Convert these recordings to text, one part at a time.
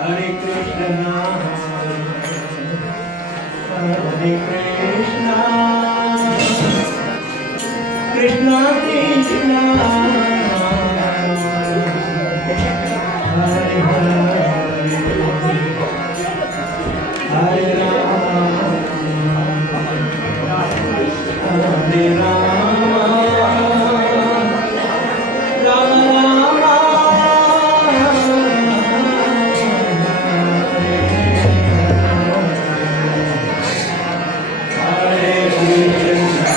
Hare Krishna, Hare Krishna, Krishna Krishna, Hare Hare, Hare Rama, Hare Rama, Rama Rama, Hare Krishna,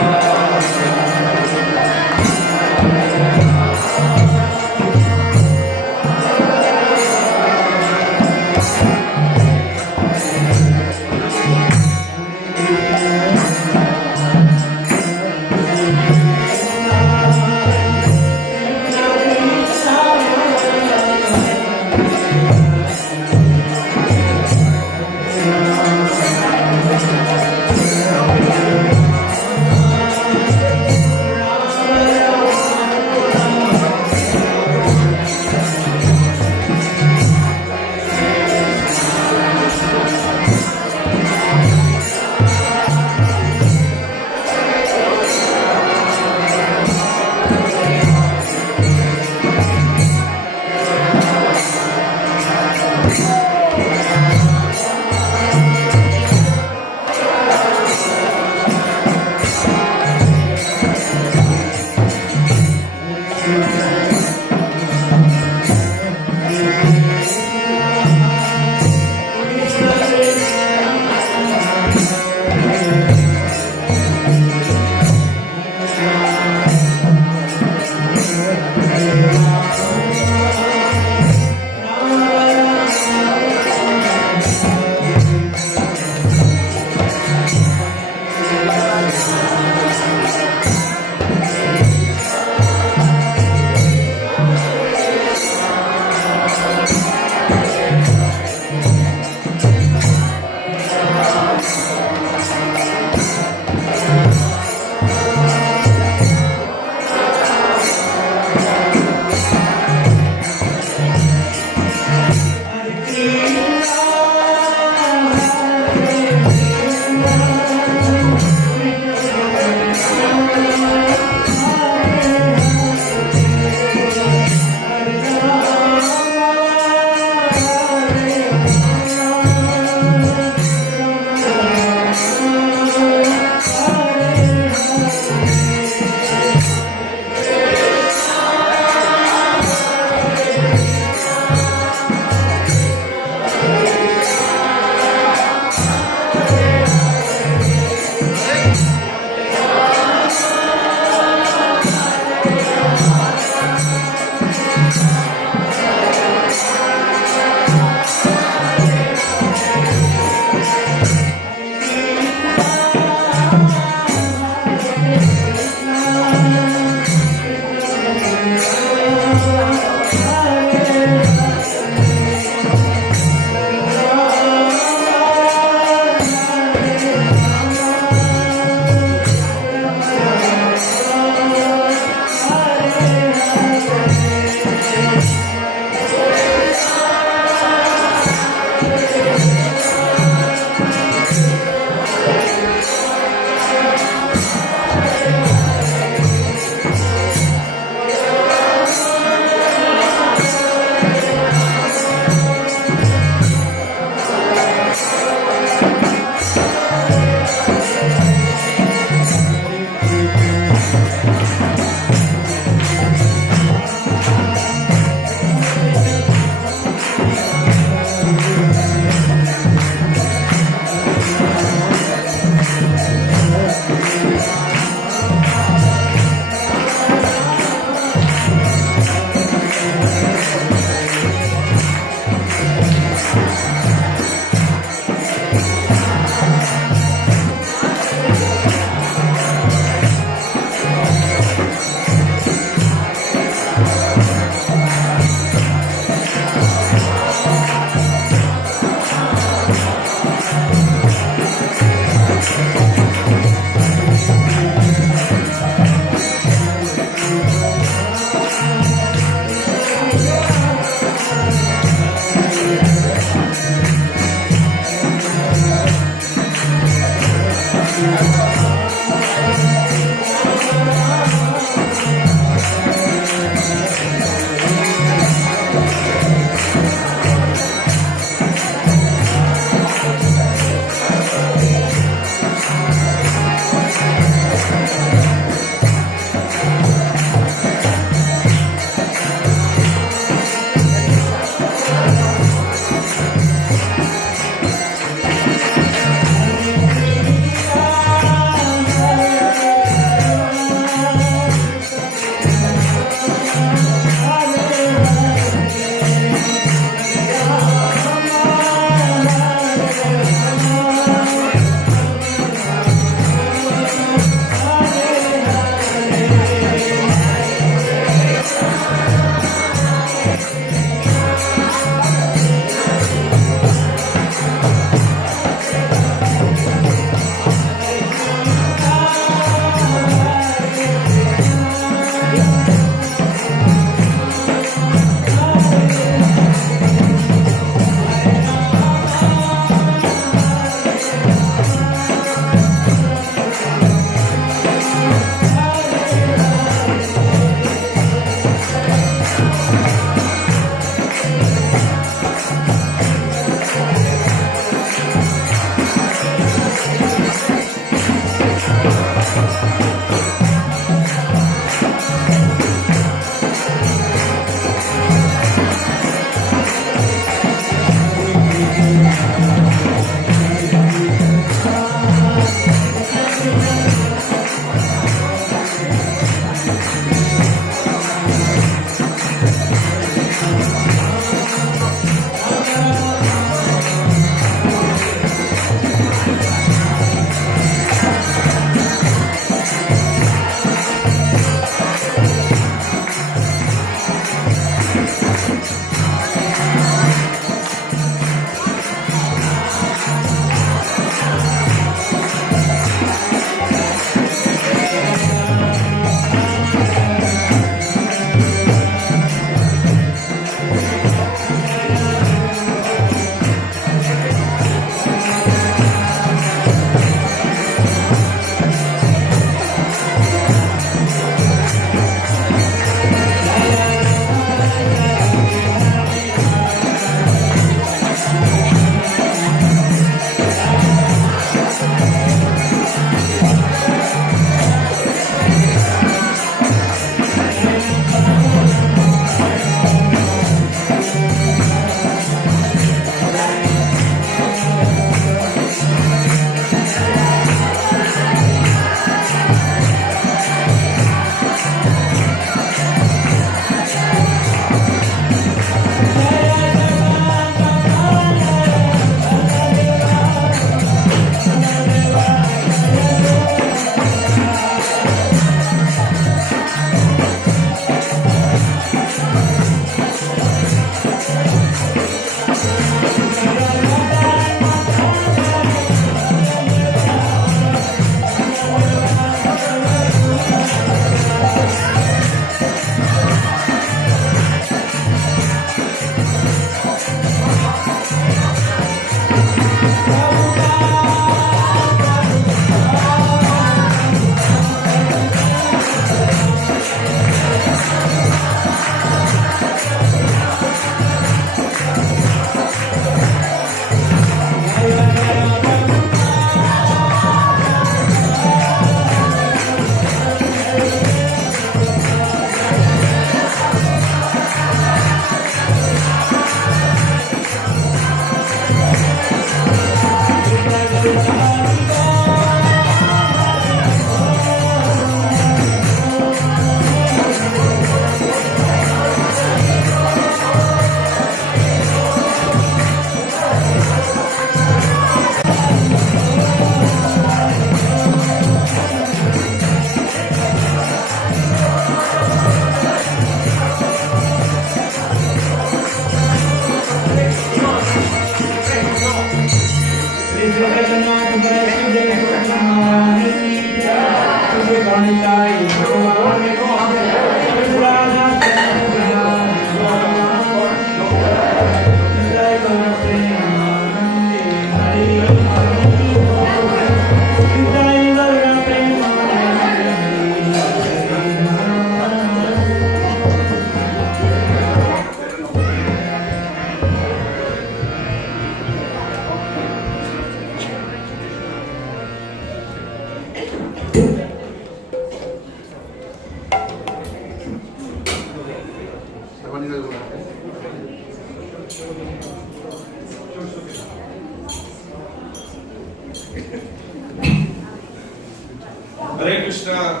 Hare Krishna.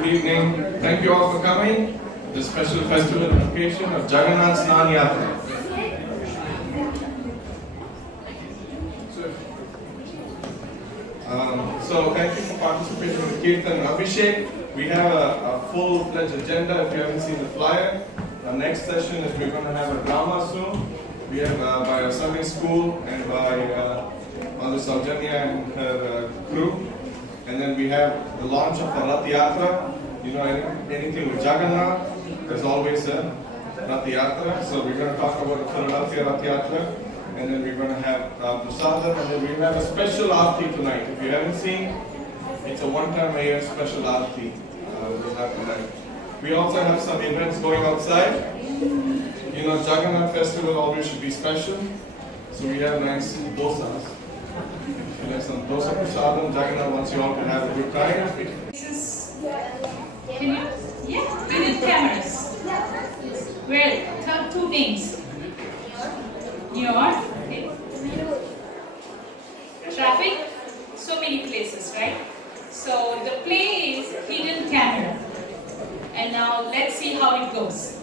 Good evening. Thank you all for coming. The special festival occasion of Jagannath Snana Yatra. So thank you for participating in the Kirtan and Abhishek. We have a full-fledged agenda. If you haven't seen the flyer, the next session is we're going to have a drama soon. We have by a Sunday school and by Mother Saujanya and her crew. And then we have the launch of our Rath Yatra. You know, anything with Jagannath, there's always a Rath Yatra. So we're going to talk about the Philadelphia Rath Yatra. And then we're going to have prasadam, and then we have a special aarti tonight. If you haven't seen, it's a one-time a year special aarti. We'll have tonight. We also have some events going outside. You know, Jagannath festival always should be special. So we have nice dosas. We have some dosa prasadam. Jagannath wants you all to have a good time. Can you? Yeah, we need cameras. Well, tell two things. New York, okay. Traffic, so many places, right? So the play is hidden camera. And now let's see how it goes.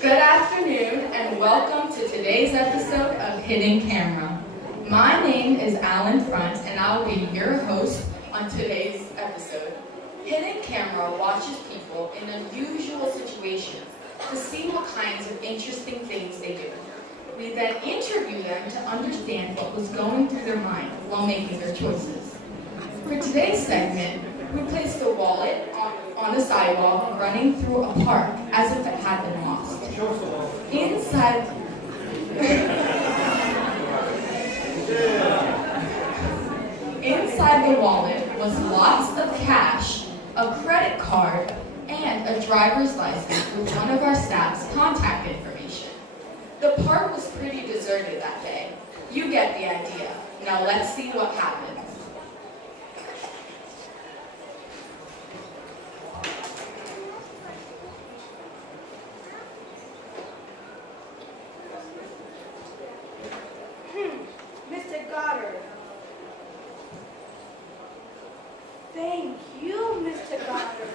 Good afternoon and welcome to today's episode of Hidden Camera. My name is Alan Front and I'll be your host on today's episode. Hidden Camera watches people in unusual situations to see what kinds of interesting things they do. We then interview them to understand what was going through their mind while making their choices. For today's segment, we placed the wallet on the sidewalk running through a park as if it had been lost. Inside the wallet was lots of cash, a credit card, and a driver's license with one of our staff's contact information. The park was pretty deserted that day. You get the idea. Now let's see what happens. Mr. Goddard. Thank you, Mr. Goddard.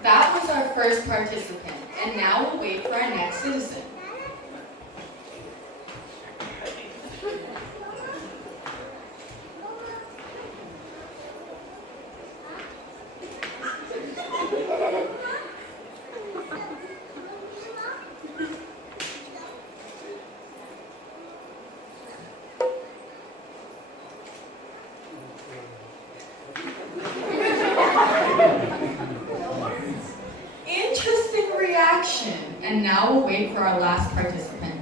That was our first participant, and now we'll wait for our next citizen. Interesting reaction, and now we'll wait for our last participant.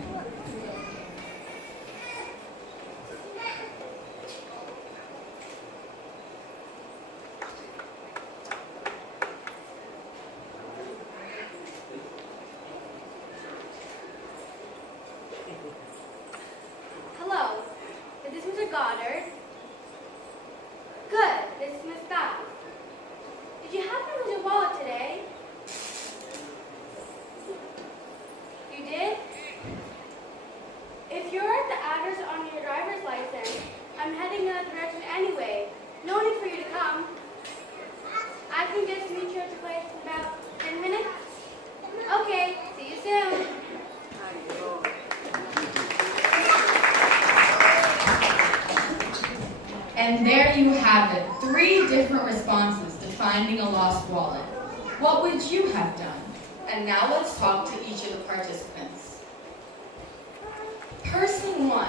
Hello, is this Mr. Goddard? Good, this is Miss Scott. Did you happen to lose your wallet today? You did? If you're at the address on your driver's license, I'm heading in that direction anyway. No need for you to come. I can just meet you at the place in about 10 minutes. Okay, see you soon. And there you have it, 3 different responses to finding a lost wallet. What would you have done? And now let's talk to each of the participants. Person 1,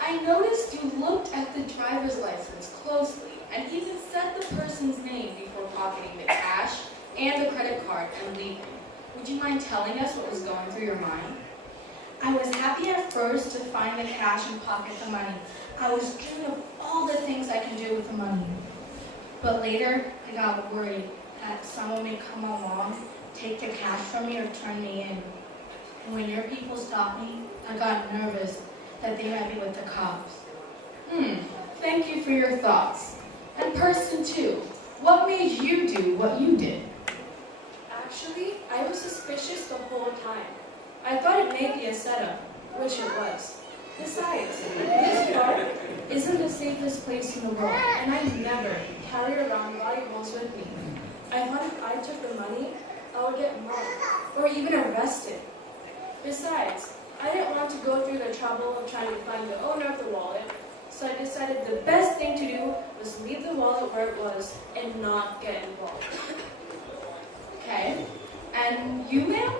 I noticed you looked at the driver's license closely and even said the person's name before pocketing the cash and the credit card and leaving. Would you mind telling us what was going through your mind? I was happy at first to find the cash and pocket the money. I was dreaming of all the things I can do with the money. But later, I got worried that someone may come along, take the cash from me, or turn me in. And when your people stopped me, I got nervous that they might be with the cops. Thank you for your thoughts. And person 2, what made you do what you did? Actually, I was suspicious the whole time. I thought it may be a setup, which it was. Besides, this park isn't the safest place in the world, and I never carry around valuables with me. I thought if I took the money, I would get mugged or even arrested. Besides, I didn't want to go through the trouble of trying to find the owner of the wallet, so I decided the best thing to do was leave the wallet where it was and not get involved. Okay. And you, ma'am?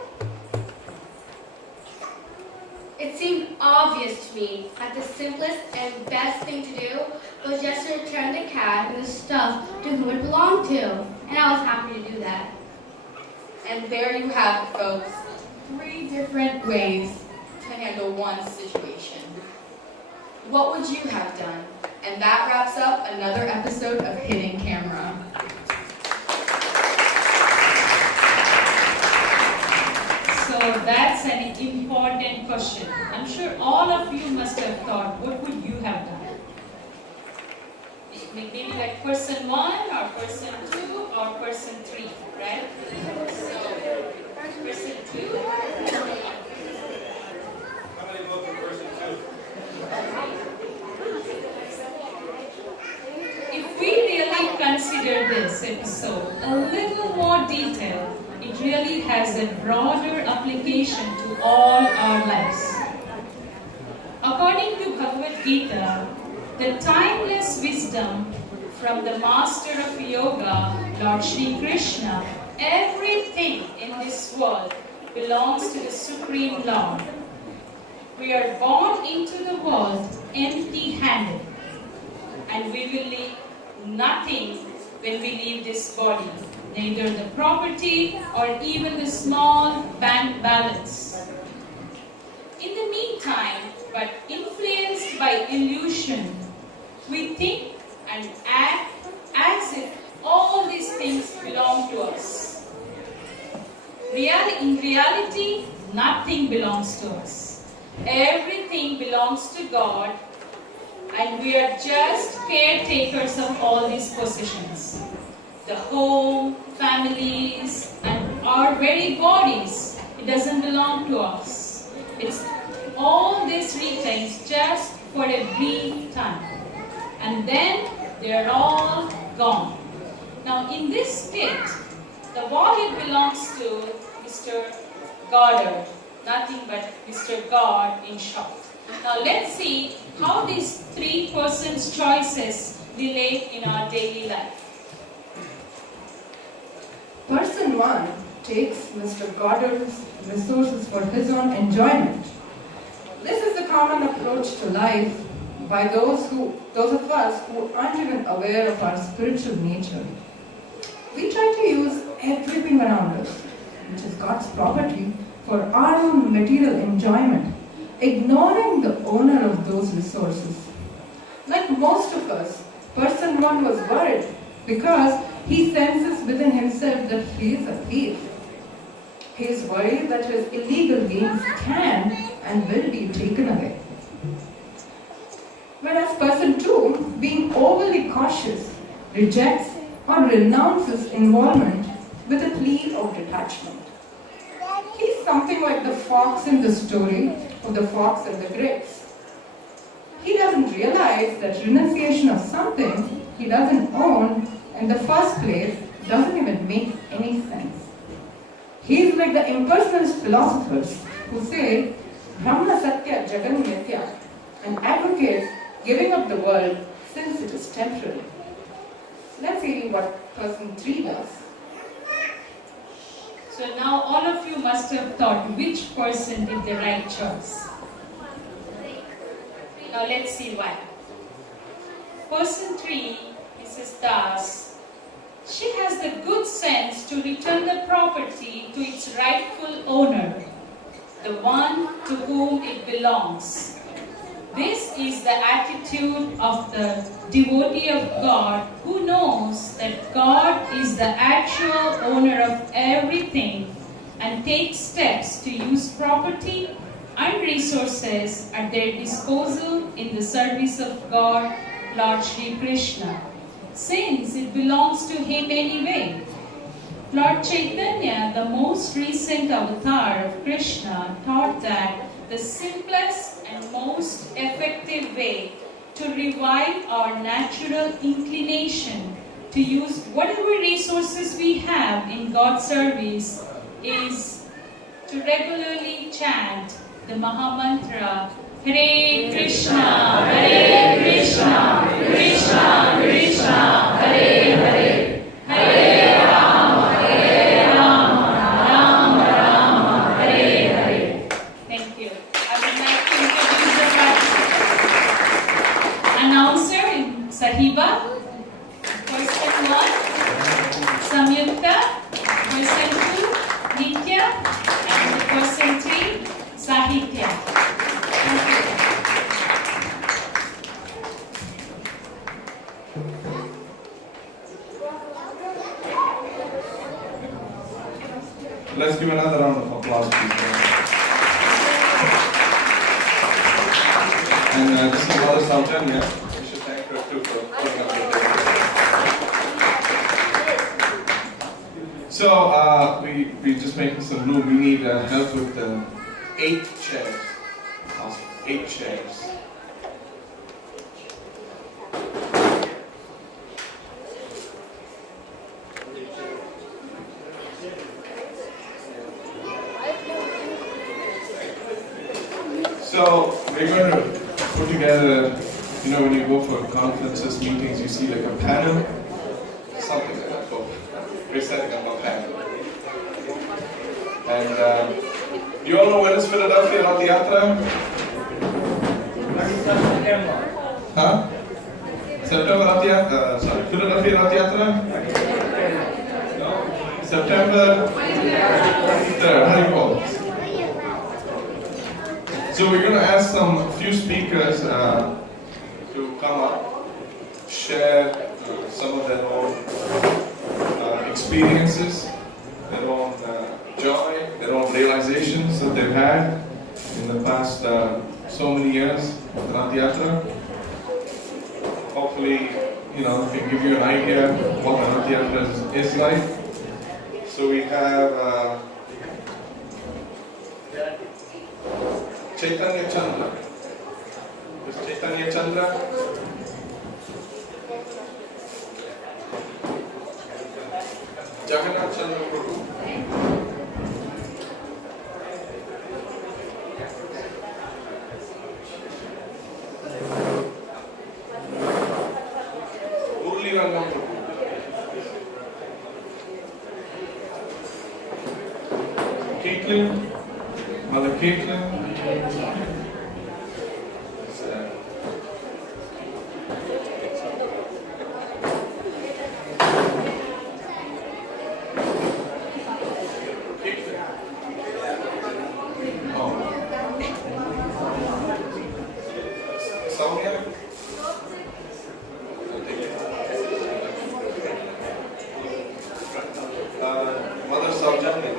It seemed obvious to me that the simplest and best thing to do was just to return the cash and the stuff to whom it belonged to. And I was happy to do that. And there you have it, folks. 3 different ways to handle one situation. What would you have done? And that wraps up another episode of Hidden Camera. So that's an important question. I'm sure all of you must have thought, what would you have done? Maybe like person 1 or person 2 or person 3, right? So, person 2. How many vote for person 2? If we really consider this episode a little more detailed, it really has a broader application to all our lives. According to Bhagavad Gita, the timeless wisdom from the master of yoga, Lord Shri Krishna, everything in this world belongs to the Supreme Lord. We are born into the world empty-handed, and we will leave nothing when we leave this body, neither the property or even the small bank balance. In the meantime, but influenced by illusion, we think and act as if all these things belong to us. In reality, nothing belongs to us. Everything belongs to God, and we are just caretakers of all these possessions. The home, families, and our very bodies, it doesn't belong to us. It's all this retains just for a brief time. And then they're all gone. Now in this state, the wallet belongs to Mr. Goddard, nothing but Mr. God in short. Now let's see how these 3 persons' choices relate in our daily life. Person 1 takes Mr. Goddard's resources for his own enjoyment. This is the common approach to life by those of us who aren't even aware of our spiritual nature. We try to use everything around us, which is God's property, for our own material enjoyment, ignoring the owner of those resources. Like most of us, person 1 was worried because he senses within himself that he is a thief. He is worried that his illegal gains can and will be taken away. Whereas person 2, being overly cautious, rejects or renounces involvement with a plea of detachment. He's something like the fox in the story of the fox and the grapes. He doesn't realize that renunciation of something he doesn't own in the first place doesn't even make any sense. He's like the impersonalist philosophers who say Brahma Satya Jagan Mithya and advocates giving up the world since it is temporary. Let's see what person 3 does. So now all of you must have thought which person did the right choice. Now let's see why. Person 3, Mrs. Das, she has the good sense to return the property to its rightful owner, the one to whom it belongs. This is the attitude of the devotee of God who knows that God is the actual owner of everything and takes steps to use property and resources at their disposal in the service of God, Lord Shri Krishna, since it belongs to him anyway. Lord Chaitanya, the most recent avatar of Krishna, taught that the simplest and most effective way to revive our natural inclination to use whatever resources we have in God's service is to regularly chant the Mahamantra Hare Krishna, Krishna Krishna, Hare Hare, Hare Rama, Rama Rama, Hare Hare. Thank you. I would like to introduce the announcer in Sahiba. Person 1, Samyukta. Person 2, Nitya. And person 3, Sahitya. Thank you. Let's give another round of applause, please. And this is Mother Saujanya. We should thank her too for putting up with it. So we just making some room. We need help with 8 chairs. Awesome. 8 chairs. So we're going to put together, you know, when you go for conferences, meetings, you see like a panel, something like that. So we're setting up a panel. And you all know when is Philadelphia Yatra? Huh? September Yatra? Sorry, Philadelphia Yatra? No? September 3rd, Haripol. So we're going to ask some few speakers to come up, share some of their own experiences, their own joy, their own realizations that they've had in the past so many years of the Rath Yatra. Hopefully, you know, can give you an idea of what the Rath Yatra is like. So we have Chaitanya Chandra. Is Chaitanya Chandra? Jagannath Chandra Prabhu. Murli Rangam Prabhu. Caitlin. Mother Caitlin. Mother Saujanya.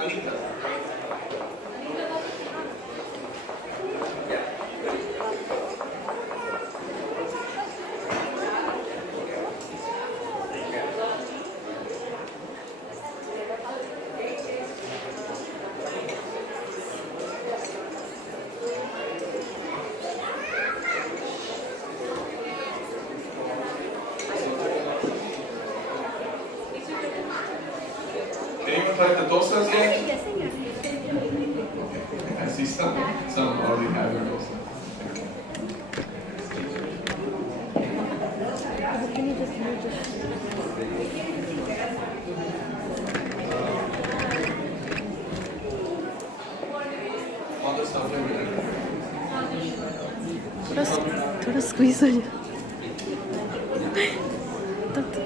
Anita. Anyone tried the dosas yet? I see some already have your dosa. थोड़ा squeeze हो जाए तब तो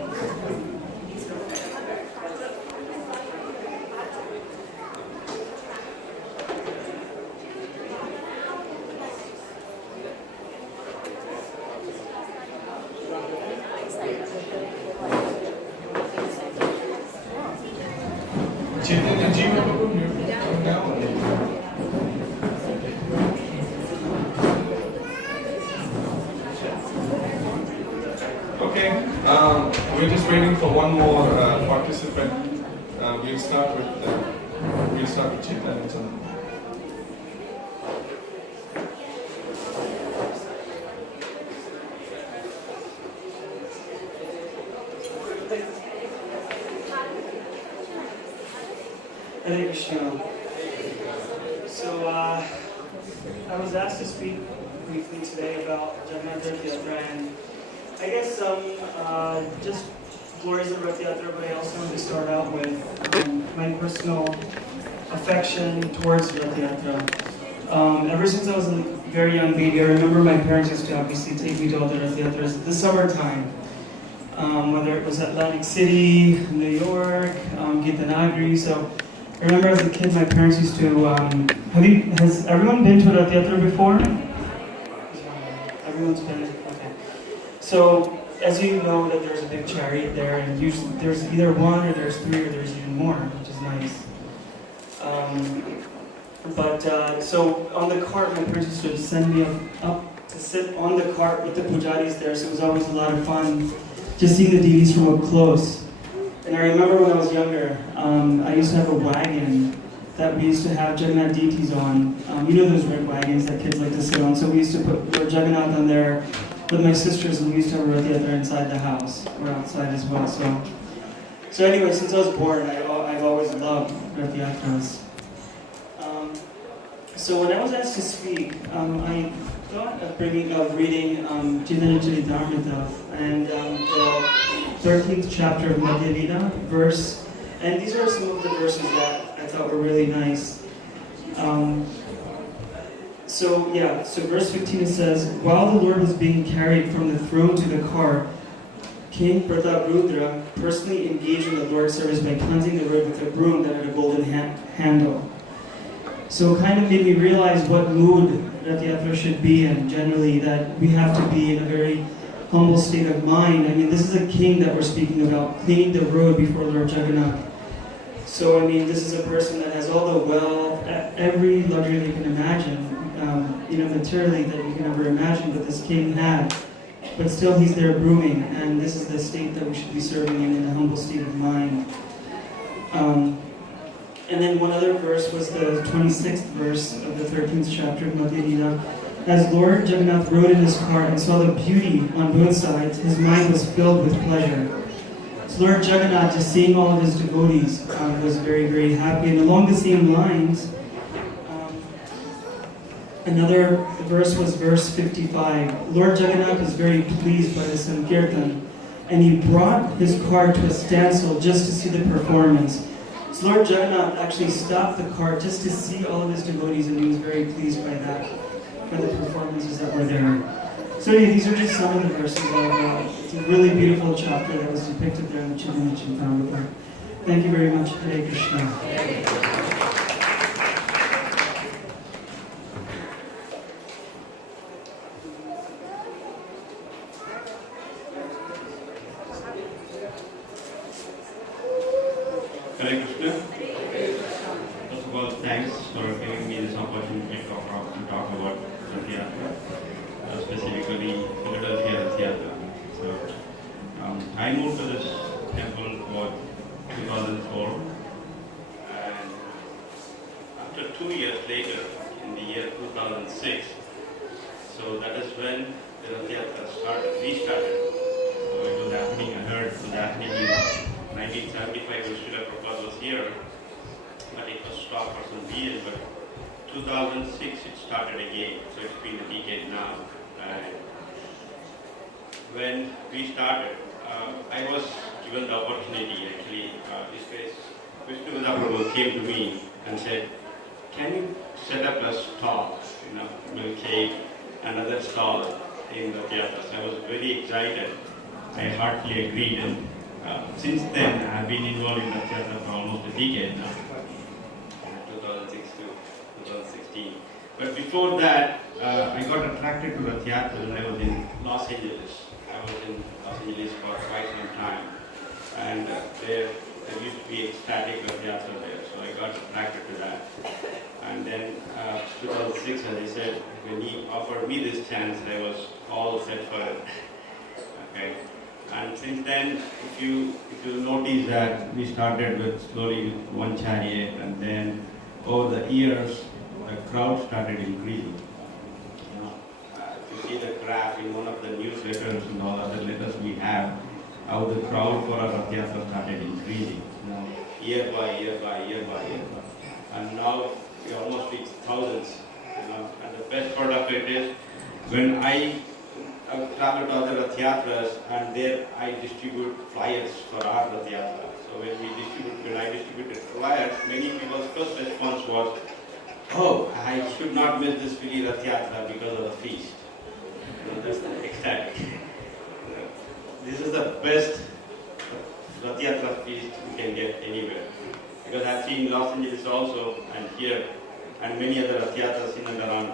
Chaitanya ji, you come down. Okay, we're just waiting for one more participant. We'll start with Chaitanya. Hare Krishna. So, I was asked to speak briefly today about Jagannath Yatra, and I guess just glories of Rath Yatra, but I also want to start out with my personal affection towards Rath Yatra. Ever since I was a very young baby, I remember my parents used to obviously take me to all the Rath Yatras in the summertime. Whether it was Atlantic City, New York, Gitanagri. So I remember as a kid, my parents used to. Has everyone been to Rath Yatra before? Everyone's been. Okay. So as you know, that there's a big chariot there, and usually there's either one, or there's three, or there's even more, which is nice. So on the cart, my parents used to send me up to sit on the cart with the pujaris there. So it was always a lot of fun just seeing the deities from up close. And I remember when I was younger, I used to have a wagon that we used to have Jagannath deities on. You know those red wagons that kids like to sit on. So we used to put Lord Jagannath on there with my sisters, and we used to have a Rath Yatra inside the house or outside as well. So anyway, since I was born, I've always loved Rath Yatras. So when I was asked to speak, I thought of reading Chaitanya Charitamrita and the 13th chapter of Madhya Lila verse, and these are some of the verses that I thought were really nice. So verse 15 it says, while the Lord was being carried from the throne to the car, King Prataparudra personally engaged in the Lord's service by cleansing the road with a broom that had a golden handle. So it kind of made me realize what mood Rath Yatra should be in, generally, that we have to be in a very humble state of mind. I mean, this is a king that we're speaking about, cleaning the road before Lord Jagannath. So, I mean, this is a person that has all the wealth, every luxury you can imagine, materially that you can ever imagine, but this king had. But still, he's there brooming, and this is the state that we should be serving in a humble state of mind. And then one other verse was the 26th verse of the 13th chapter of Madhya Lila. As Lord Jagannath rode in his cart and saw the beauty on both sides, his mind was filled with pleasure. So Lord Jagannath, just seeing all of his devotees, was very, very happy. And along the same lines, another verse was verse 55. Lord Jagannath was very pleased by the Sankirtan, and he brought his cart to a standstill just to see the performance. So Lord Jagannath actually stopped the cart just to see all of his devotees, and he was very pleased by that, by the performances that were there. So yeah, these are just some of the verses it's a really beautiful chapter that was depicted there in the Chaitanya Charitamrita. Thank you very much. Hare Krishna. Hare Krishna. First of all, thanks for giving me this opportunity to talk about Rath Yatra, specifically Philadelphia Rath Yatra. So, I moved to this temple about 2004, and after 2 years later, in the year 2006, so that is when the Rath Yatra restarted. So it was happening, I heard it was happening in 1975 when Srila Prabhupada was here, but it was stopped for some years, but 2006 it started again, so it's been a decade now. And when we started, I was given the opportunity actually, this case, Vishnu Prabhu came to me and said, can you set up a stall, milkshake and other stalls in the Yatra. So I was very excited. I heartily agreed, and since then I've been involved in the Yatra for almost a decade now, 2006 to 2016. But before that, I got attracted to Rath Yatra when I was in Los Angeles. I was in Los Angeles for quite some time, and there used to be ecstatic Rath Yatra there, so I got attracted to that. And then 2006, as I said, when he offered me this chance, I was all set for it. Okay. And since then, if you notice that we started with slowly one chariot, and then over the years, the crowd started increasing. If you see the graph in one of the newsletters and all other letters we have, how the crowd for our Rath Yatra started increasing. Year by year by year by year. And now we almost reach thousands. And the best part of it is when I travel to other Rath Yatras, and there I distribute flyers for our Rath Yatra. So when I distributed flyers, many people's first response was, "Oh, I should not miss this Philly Rath Yatra because of the feast." That's the ecstatic. This is the best Rath Yatra feast you can get anywhere. Because I've seen Los Angeles also, and here, and many other Rath Yatras in and around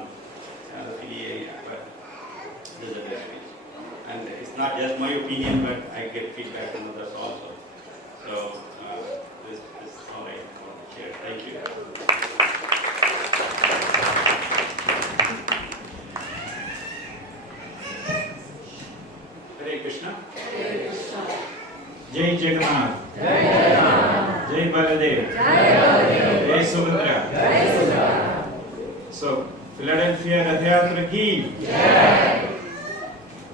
the Philly area. But this is the best feast. And it's not just my opinion, but I get feedback from others also. So this is all I want to share. Thank you. Hare Krishna. Jai Jagannath. Jai Baladev. Jai Subhadra. So, Philadelphia Rath Yatra ki.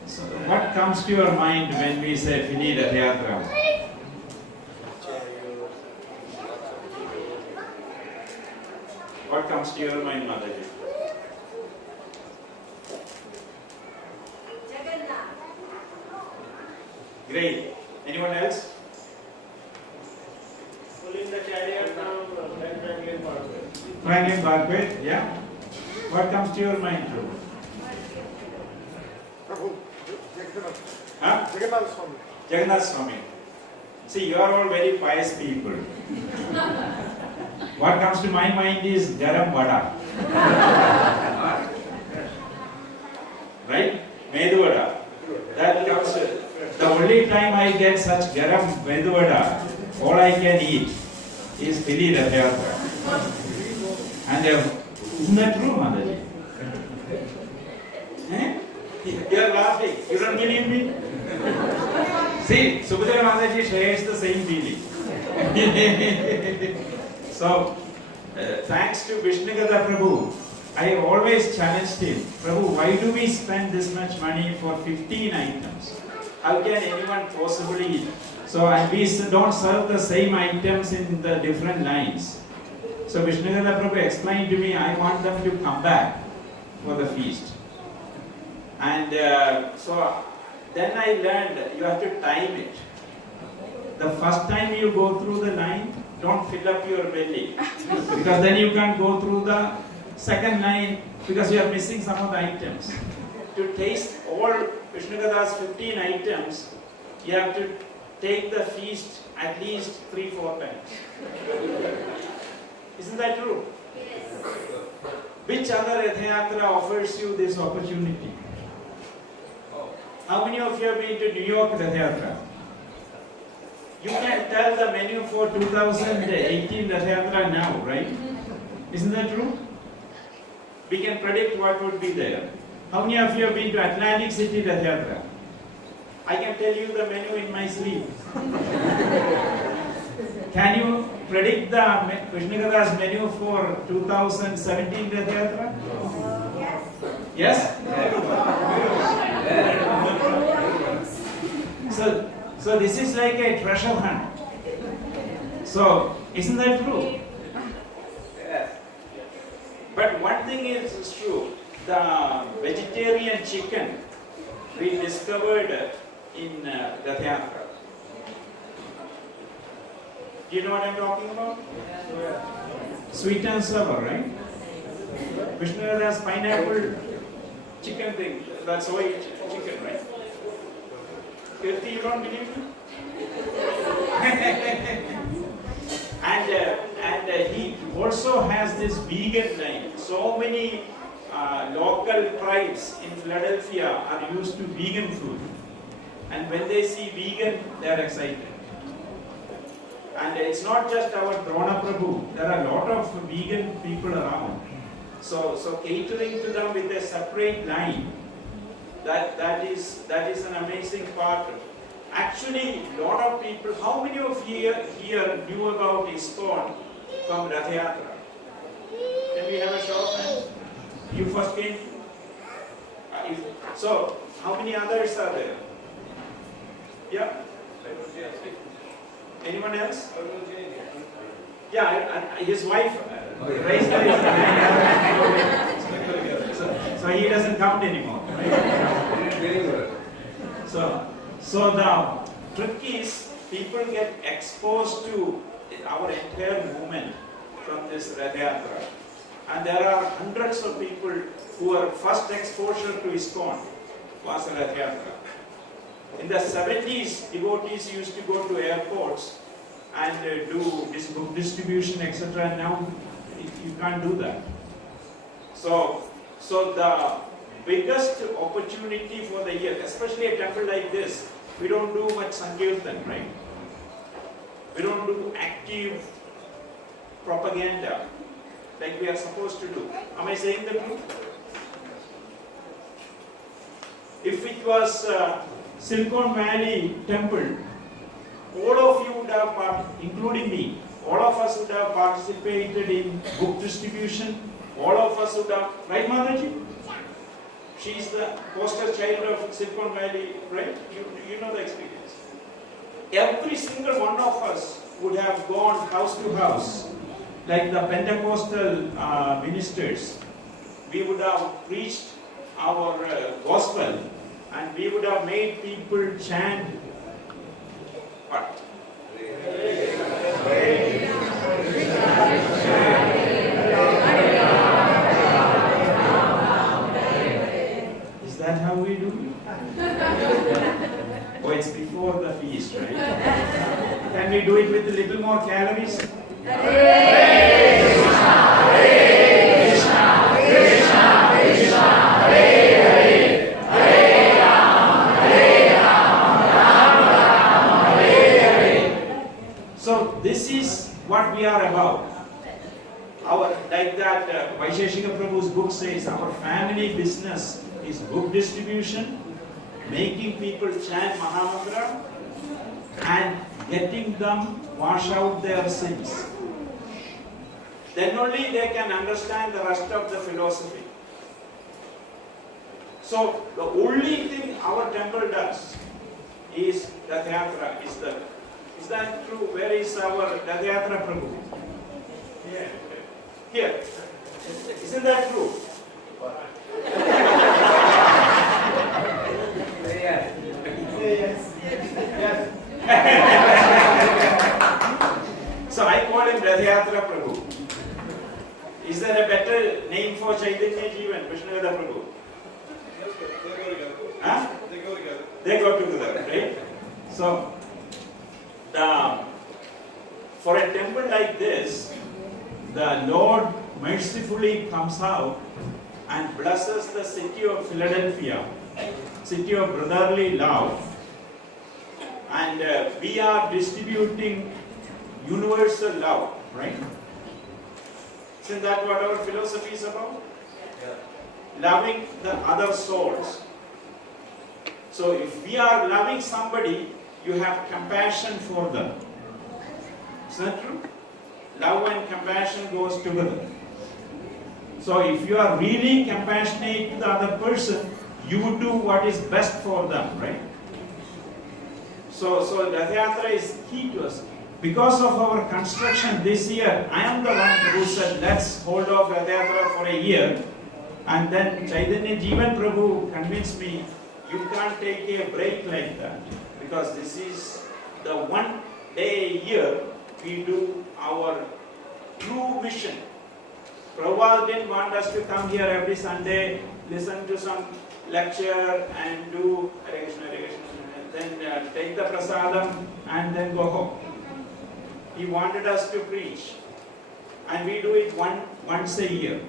So, what comes to your mind when we say Philly Rath Yatra? What comes to your mind, Mataji? Great. Anyone else? Pulling the chariot from Franklin Parkway. Franklin Parkway, yeah. What comes to your mind too? Huh? Jagannath Swami. See, you are all very pious people. What comes to my mind is garam vada. Right? Medu vada. That comes. The only time I get such garam medu vada, all I can eat is Philly Rath Yatra. And isn't that true, Mataji? Eh? You are laughing. You don't believe me? See, Subhadra Mataji shares the same feeling. So, thanks to Vishnugata Prabhu, I have always challenged him, Prabhu, why do we spend this much money for 15 items? How can anyone possibly eat? So, and we don't serve the same items in the different lines. So, Vishnugata Prabhu explained to me, I want them to come back for the feast. And so, then I learned you have to time it. The first time you go through the line, don't fill up your belly. Because then you can't go through the second line because you are missing some of the items. To taste all Vishnugada's 15 items, you have to take the feast at least 3-4 times. Isn't that true? Yes. Which other Rath Yatra offers you this opportunity? How many of you have been to New York Rath Yatra? You can tell the menu for 2018 Rath Yatra now, right? Isn't that true? We can predict what would be there. How many of you have been to Atlantic City Rath Yatra? I can tell you the menu in my sleep. Can you predict the Vishnugada's menu for 2017 Rath Yatra? Yes? So this is like a treasure hunt. So, isn't that true? Yes. But one thing is true. The vegetarian chicken we discovered in Rath Yatra. Do you know what I'm talking about? Sweet and sour, right? Vishnu has pineapple chicken thing. That's why chicken, right? Kirti, you don't believe me? and he also has this vegan line. So many local tribes in Philadelphia are used to vegan food. And when they see vegan, they are excited. And it's not just our Drona Prabhu. There are a lot of vegan people around. So catering to them with a separate line, that is an amazing part. Actually, a lot of people, how many of you here knew about ISKCON from Rath Yatra? Can we have a show of hands? You first came? So, how many others are there? Yeah? Anyone else? Yeah, his wife raised her hand. So he doesn't count anymore. Right? So the trick is people get exposed to our entire movement from this Rath Yatra. And there are hundreds of people who are first exposure to ISKCON was Rath Yatra. In the 70s, devotees used to go to airports and do this book distribution, etc. And now you can't do that. So the biggest opportunity for the year, especially a temple like this, we don't do much Sankirtan, right? We don't do active propaganda like we are supposed to do. Am I saying the truth? If it was Silicon Valley Temple, all of you would have, including me, all of us would have participated in book distribution. All of us would have, right, Mataji? She is the poster child of Silicon Valley, right? You know the experience. Every single one of us would have gone house to house, like the Pentecostal ministers. We would have preached our gospel, and we would have made people chant what? Is that how we do it? Oh, it's before the feast, right? Can we do it with a little more calories? So this is what we are about. Like that Vaisheshika Prabhu's book says, our family business is book distribution, making people chant Mahamantra, and getting them wash out their sins. Then only they can understand the rest of the philosophy. So the only thing our temple does is Rath Yatra. Is that true? Where is our Rath Yatra Prabhu? Yeah. Here. Isn't that true? Yes. So I call him Rath Yatra Prabhu. Is there a better name for Chaitanya Jeevan, Vishnugada Prabhu? Huh? They go together. They go together, right? So, for a temple like this, the Lord mercifully comes out and blesses the city of Philadelphia, city of brotherly love, and we are distributing universal love, right? Isn't that what our philosophy is about? Yeah. Loving the other souls. So if we are loving somebody, you have compassion for them. Is that true? Love and compassion goes together. So if you are really compassionate to the other person, you would do what is best for them, right? So Rath Yatra is key to us. Because of our construction this year, I am the one who said, let's hold off Rath Yatra for a year. And then Chaitanya Jeevan Prabhu convinced me, you can't take a break like that. Because this is the one day a year we do our true mission. Prabhupada didn't want us to come here every Sunday, listen to some lecture and do Hare Krishna, and then take the prasadam and then go home. He wanted us to preach. And we do it once a year.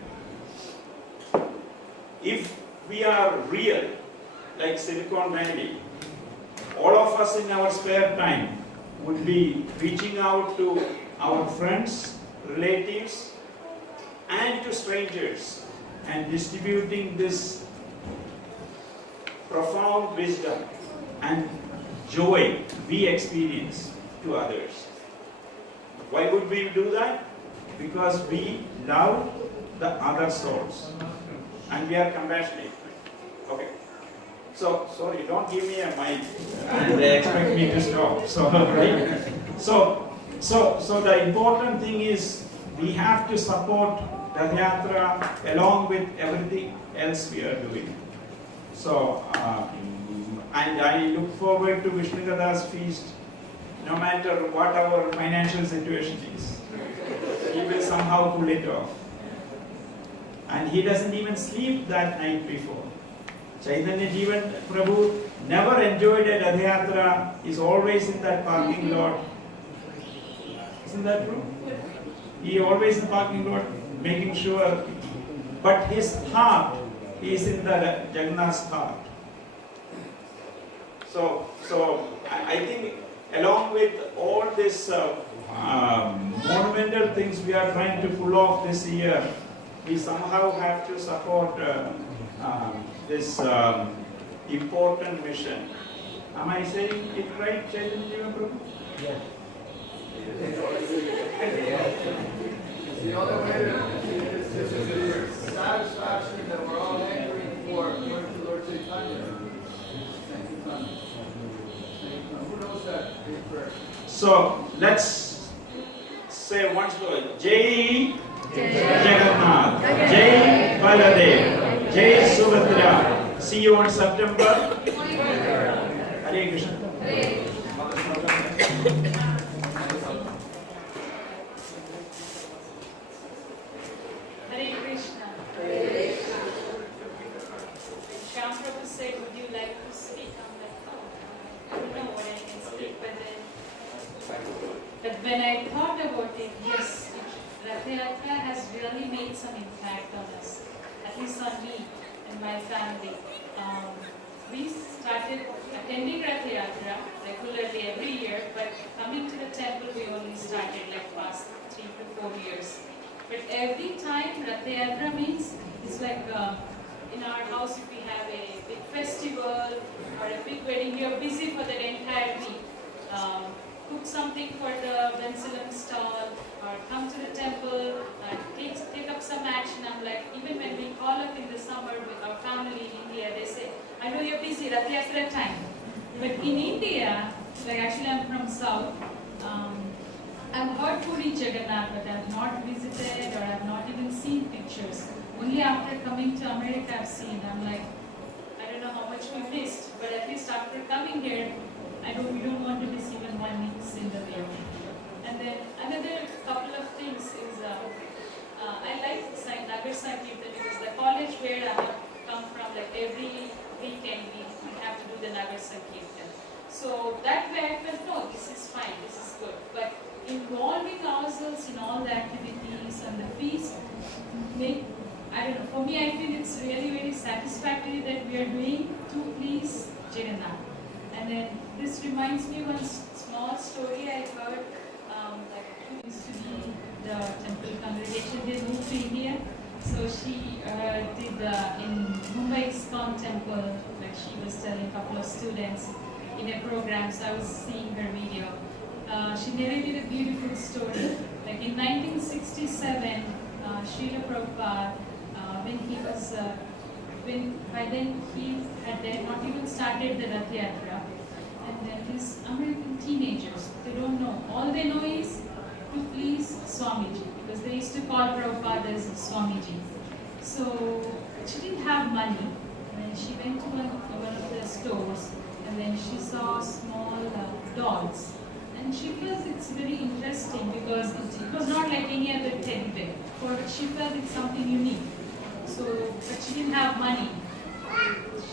If we are real, like Silicon Valley, all of us in our spare time would be reaching out to our friends, relatives, and to strangers and distributing this profound wisdom and joy we experience to others. Why would we do that? Because we love the other souls and we are compassionate. Okay. So, sorry, don't give me a mic and expect me to stop. So the important thing is we have to support the Yatra along with everything else we are doing. So, and I look forward to Vishnugada's feast no matter what our financial situation is. He will somehow pull it off. And he doesn't even sleep that night before. Chaitanya Jeevan Prabhu never enjoyed a Rath Yatra, is always in that parking lot. Isn't that true? He always in the parking lot, making sure. But his heart is in the Jagannath's heart. So I think along with all this monumental things we are trying to pull off this year, we somehow have to support this important mission. Am I saying it right, Chaitanya Jeevan Prabhu? Yeah. It's the only way to satisfaction that we're all anchoring for going to Lord Chaitanya. Who knows that big prayer? So let's say once more, Jai Jagannath, Jai Baladev, Jai Subhadra. See you on September. Hare Krishna. Hare Krishna. Shyam Prabhu said, would you like to speak? I'm like, oh, I don't know what I can speak, but when I thought about it, yes, Rath Yatra has really made some impact on us, at least on me and my family. We started attending Rath Yatra regularly every year, but coming to the temple we only started like past 3 to 4 years. But every time Rath Yatra means, it's like in our house if we have a big festival or a big wedding, we are busy for the entire week. Cook something for the Bensalam stall or come to the temple, take up some action. I'm like, even when we call up in the summer with our family in India, they say, I know you're busy, Rath Yatra time. But in India, like actually I'm from South, I've heard Puri Jagannath, but I've not visited or I've not even seen pictures. Only after coming to America I've seen. I'm like, I don't know how much we missed, but at least after coming here, we don't want to miss even one single year. And then another couple of things is, I like Nagar Sankirtan because the college where I have come from, like every weekend we have to do the Nagar Sankirtan. So that way I felt, no, this is fine, this is good. But involving ourselves in all the activities and the feast, I don't know, for me I feel it's really very satisfactory that we are doing to please Jagannath. And then this reminds me one small story I heard, like who used to be the temple congregation, they moved to India. So she did in Mumbai ISKCON temple, like she was telling a couple of students in a program, so I was seeing her video. She narrated a beautiful story. Like in 1967, Srila Prabhupada, when he was, by then he had not even started the Rath Yatra. And then these American teenagers, they don't know. All they know is to please Swamiji, because they used to call Prabhupada as Swamiji. So she didn't have money. And she went to one of the stores, and then she saw small dolls. And she feels it's very interesting because it was not like any other teddy bear. For but she felt it's something unique. So, but she didn't have money.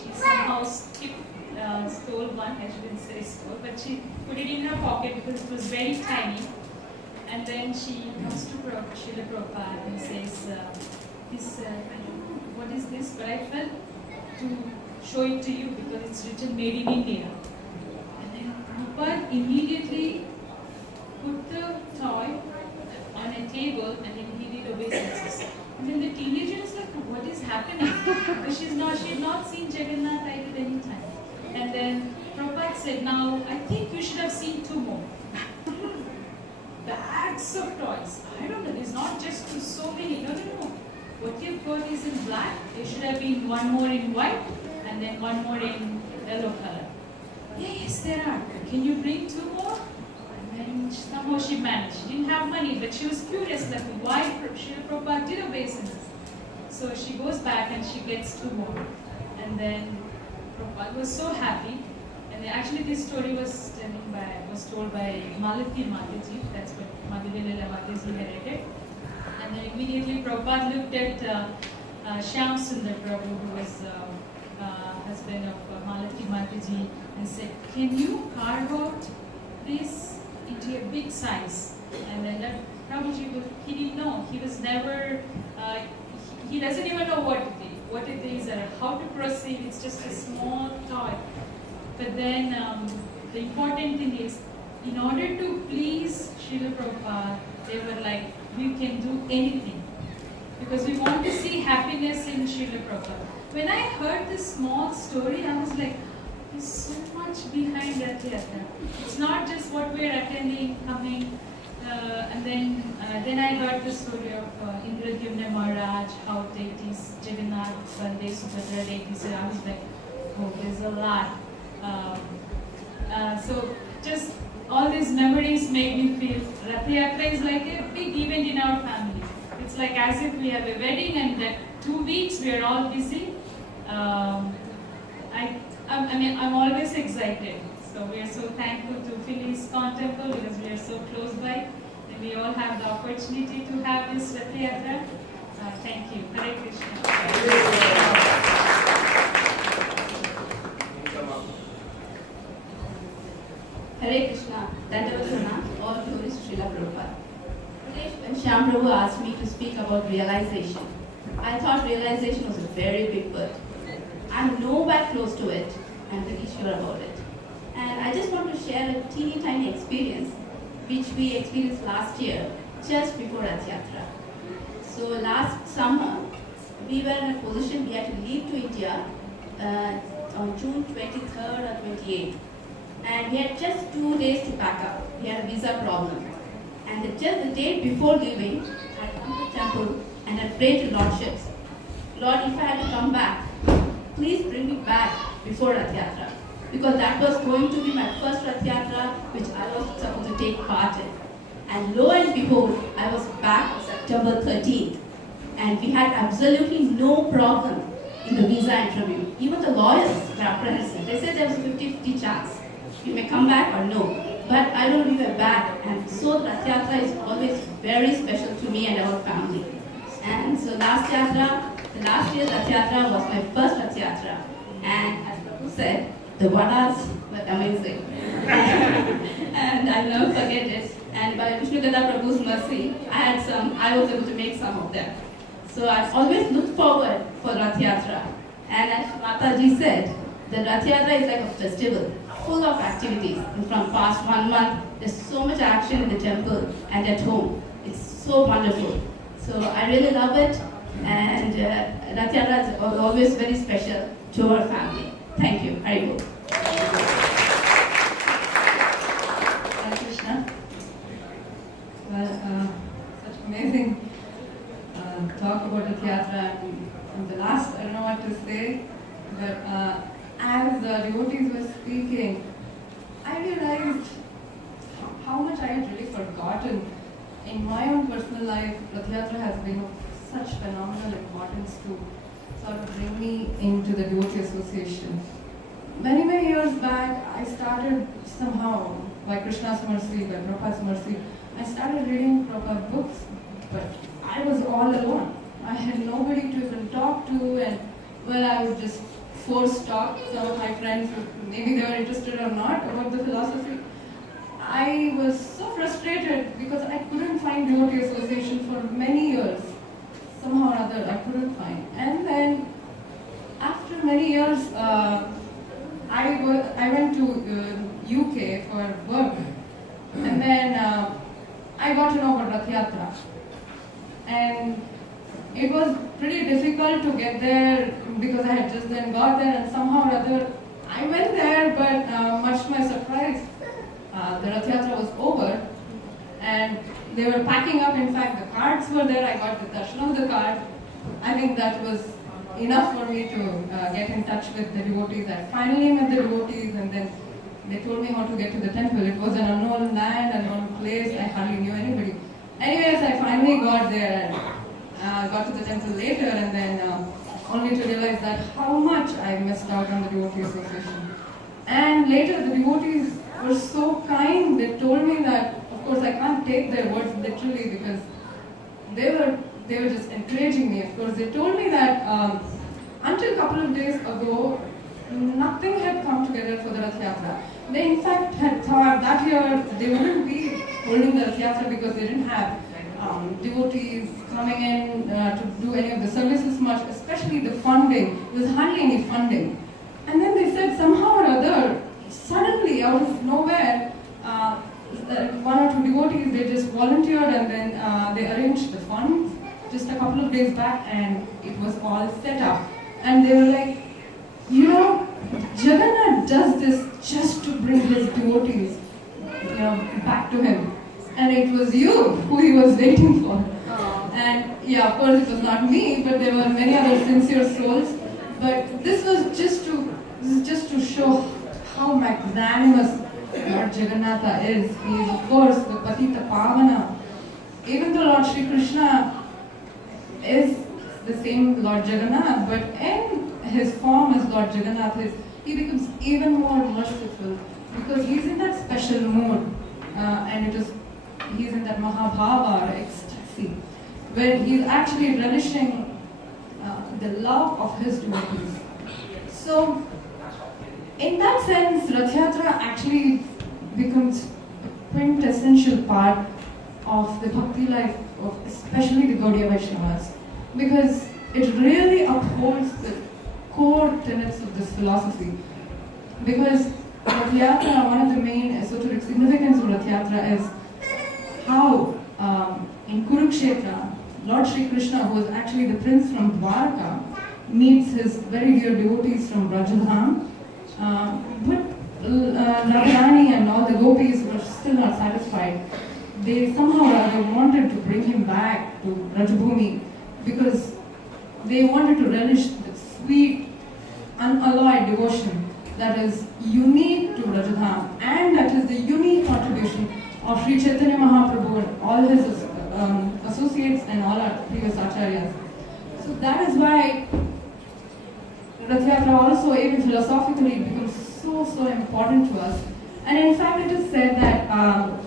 She somehow stole one, I shouldn't say stole, but she put it in her pocket because it was very tiny. And then she comes to Srila Prabhupada and says, I don't know what is this, but I felt to show it to you because it's written made in India. And then Prabhupada immediately put the toy on a table and then he did obeisances. And then the teenager is like, what is happening? Because she had not seen Jagannath at any time. And then Prabhupada said, now I think you should have seen 2 more. Bags of toys. I don't know, there's not just so many. No. What you've got is in black. There should have been 1 more in white and then 1 more in yellow color. Yes, there are. Can you bring 2 more? And then somehow she managed. She didn't have money, but she was curious like why Srila Prabhupada did obeisances. So she goes back and she gets 2 more. And then Prabhupada was so happy. And actually this story was told by Malati Mataji. That's what Madhulila Mataji narrated. And then immediately Prabhupada looked at Shyam Sundar Prabhu, who was husband of Malati Mataji, and said, can you carve out this into a big size? And then that Prabhuji, he didn't know. He was never, he doesn't even know what it is or how to proceed. It's just a small toy. But then the important thing is, in order to please Srila Prabhupada, they were like, we can do anything. Because we want to see happiness in Srila Prabhupada. When I heard this small story, I was like, there's so much behind Rath Yatra. It's not just what we're attending, coming, and then I heard the story of Indradyumna Maharaj, how deities, Jagannath, Baldev, Subhadra deities, I was like, oh, there's a lot. So just all these memories make me feel Rath Yatra is like a big event in our family. It's like as if we have a wedding and that 2 weeks we are all busy. I'm always excited. So we are so thankful to Philly's Temple because we are so close by and we all have the opportunity to have this Rath Yatra. Thank you. Hare Krishna. Hare Krishna, Dandavasana, all glories to Srila Prabhupada. Today, when Shyam Prabhu asked me to speak about realization, I thought realization was a very big word. I'm nowhere close to it. I'm pretty sure about it. And I just want to share a teeny tiny experience which we experienced last year, just before Rath Yatra. So last summer, we were in a position we had to leave to India on June 23rd or 28th. And we had just 2 days to pack up. We had a visa problem. And just the day before leaving, I come to the temple and I prayed to Lordships. Lord, if I had to come back, please bring me back before Rath Yatra. Because that was going to be my first Rath Yatra, which I was supposed to take part in. And lo and behold, I was back on September 13th. And we had absolutely no problem in the visa interview. Even the lawyers were apprehensive. They said there was a 50-50 chance. You may come back or no. But I know we were back, and so Rath Yatra is always very special to me and our family. And so the last year's Rath Yatra was my first Rath Yatra. And as Prabhu said, the vadas were amazing. And I'll never forget it. And by Vishnu Gada Prabhu's mercy, I was able to make some of them. So I've always looked forward for Rath Yatra. And as Mataji said, the Rath Yatra is like a festival, full of activities. And from past 1 month, there's so much action in the temple and at home. It's so wonderful. So I really love it. And Rath Yatra is always very special to our family. Thank you. Haribol. Hare Krishna. Well, such amazing talk about Rath Yatra. And the last, I don't know what to say, but as the devotees were speaking, I realized how much I had really forgotten. In my own personal life, Rath Yatra has been of such phenomenal importance to sort of bring me into the devotee association. Many, many years back, I started somehow, by Krishna's mercy, by Prabhupada's mercy, I started reading Prabhupada books, but I was all alone. I had nobody to even talk to, and well, I would just force talk some of my friends, maybe they were interested or not, about the philosophy. I was so frustrated because I couldn't find devotee association for many years. Somehow or other, I couldn't find. And then, after many years, I went to UK for work, and then I got to know about Rath Yatra. And it was pretty difficult to get there because I had just then got there, and somehow or other I went there, but much to my surprise, the Rath Yatra was over and they were packing up. In fact, the cards were there. I got the darshan of the card. I think that was enough for me to get in touch with the devotees. I finally met the devotees, and then they told me how to get to the temple. It was an unknown land, unknown place. I hardly knew anybody. Anyways, I finally got there and got to the temple later, and then only to realize that how much I missed out on the devotee association. And later, the devotees were so kind. They told me that, of course, I can't take their words literally because they were just encouraging me. Of course, they told me that until a couple of days ago, nothing had come together for the Rath Yatra. They in fact had thought that year they wouldn't be holding the Rath Yatra because they didn't have devotees coming in to do any of the services much, especially the funding. There was hardly any funding. And then they said somehow or other, suddenly out of nowhere, one or two devotees, they just volunteered, and then they arranged the funds just a couple of days back, and it was all set up. And they were like, you know, Jagannath does this just to bring his devotees, back to him. And it was you who he was waiting for. And yeah, of course it was not me, but there were many other sincere souls. But this was just to show how magnanimous Lord Jagannatha is. He is, of course, the Patita Pavana. Even though Lord Sri Krishna is the same Lord Jagannath, but in his form as Lord Jagannath, he becomes even more merciful because he's in that special mood, and he's in that Mahabhava, or ecstasy, where he's actually relishing the love of his devotees. So, in that sense, Rath Yatra actually becomes a quintessential part of the bhakti life of especially the Gaudiya Vaishnavas, because it really upholds the core tenets of this philosophy. Because Rath Yatra, one of the main esoteric significance of Rath Yatra is how in Kurukshetra, Lord Sri Krishna, who is actually the prince from Dwarka, meets his very dear devotees from Brajadham. But Radharani and all the gopis were still not satisfied. They somehow or other wanted to bring him back to Rajabhumi because they wanted to relish the sweet, unalloyed devotion that is unique to Rajadham, and that is the unique contribution of Sri Chaitanya Mahaprabhu and all his associates and all our previous acharyas. So that is why Rath Yatra also, even philosophically, becomes so important to us. And in fact, it is said that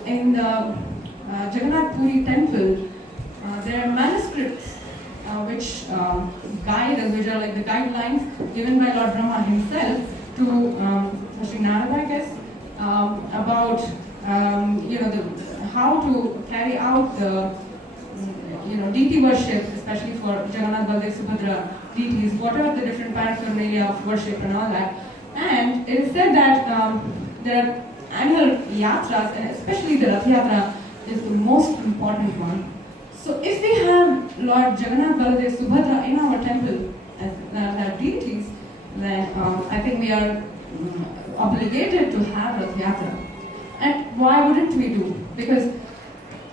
in the Jagannath Puri temple, there are manuscripts which guide us, which are like the guidelines given by Lord Brahma himself to Sri Narada, I guess, about how to carry out the deity worship, especially for Jagannath, Baldev, Subhadra deities. What are the different paraphernalia of worship and all that? And it is said that there are annual yatras, and especially the Rath Yatra is the most important one. So if we have Lord Jagannath, Baldev, Subhadra in our temple as deities, then I think we are obligated to have Rath Yatra. And why wouldn't we do? Because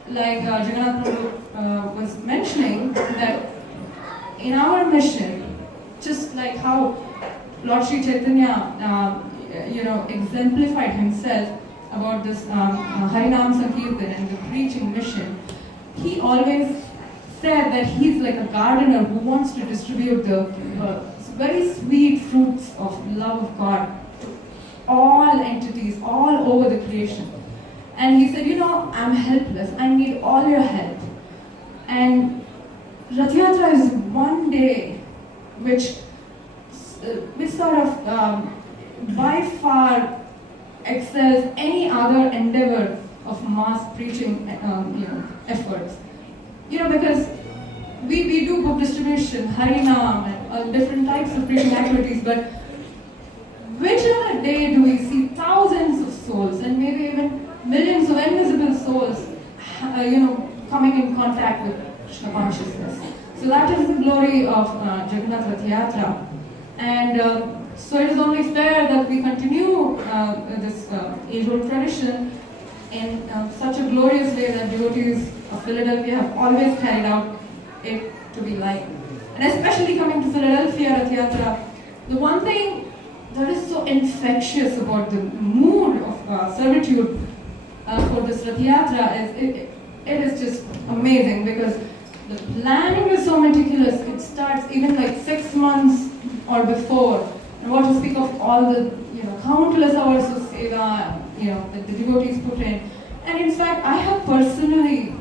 like Jagannath Prabhu was mentioning, that in our mission, just like how Lord Sri Chaitanya exemplified himself about this Harinam Sankirtan and the preaching mission, he always said that he's like a gardener who wants to distribute the very sweet fruits of love of God to all entities, all over the creation. And he said, I'm helpless, I need all your help. And Rath Yatra is one day which sort of by far excels any other endeavor of mass preaching efforts. Because we do book distribution, Harinam, and different types of preaching activities, but which other day do we see thousands of souls and maybe even millions of invisible souls, coming in contact with Krishna consciousness? So that is the glory of Jagannath Rath Yatra. And so it is only fair that we continue this age-old tradition in such a glorious way that devotees of Philadelphia have always carried out it to be like. And especially coming to Philadelphia Rath Yatra, the one thing that is so infectious about the mood of servitude for this Rath Yatra is it is just amazing, because the planning is so meticulous. It starts even like 6 months or before. And what to speak of all the countless hours of seva that the devotees put in. And in fact, I have personally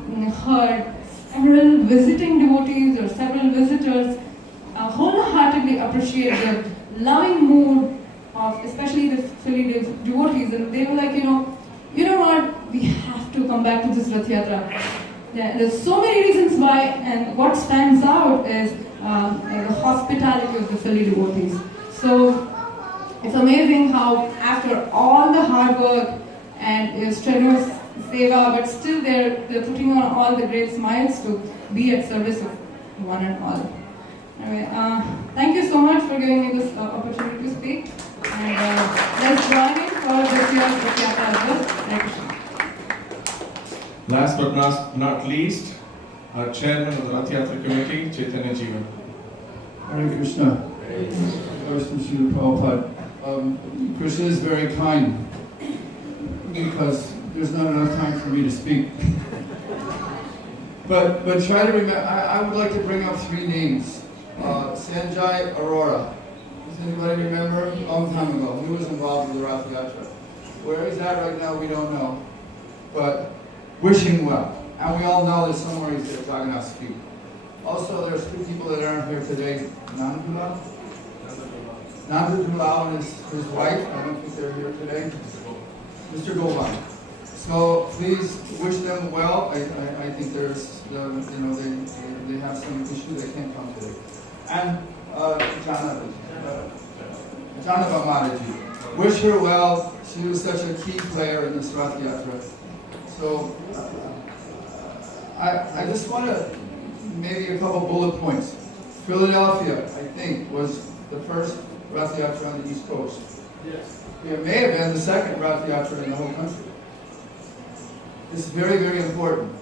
heard several visiting devotees or several visitors wholeheartedly appreciate the loving mood of especially the Philly devotees, and they were like, you know what, we have to come back to this Rath Yatra. There's so many reasons why, and what stands out is the hospitality of the Philly devotees. So it's amazing how after all the hard work and strenuous seva, but still they're putting on all the great smiles to be at service of one and all. Anyway, thank you so much for giving me this opportunity to speak. And let's join in for this year's Rath Yatra as well. Hare Krishna. Last but not least, our chairman of the Rath Yatra committee, Chaitanya Jivan. Hare Krishna. First from Srila Prabhupada. Krishna is very kind, because there's not enough time for me to speak. But try to remember, I would like to bring up 3 names. Sanjay Arora. Does anybody remember? A long time ago. He was involved with the Rath Yatra. Where he's at right now, we don't know. But wish him well. And we all know that somewhere he's there talking our speak. Also, there's 2 people that aren't here today. Nandula and his wife. I don't think they're here today. Mr. Govan. So please wish them well. I think there's, they have some issue, they can't come today. And Janava Mataji. Wish her well. She was such a key player in this Rath Yatra. So I just want to, maybe a couple bullet points. Philadelphia, I think, was the first Rath Yatra on the East Coast. Yes. It may have been the second Rath Yatra in the whole country. It's very, very important.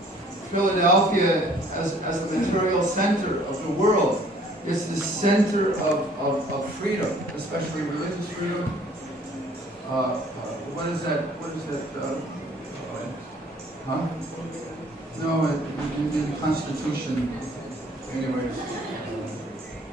Philadelphia, as the material center of the world, is the center of freedom, especially religious freedom. What is that? No, in the Constitution. Anyway,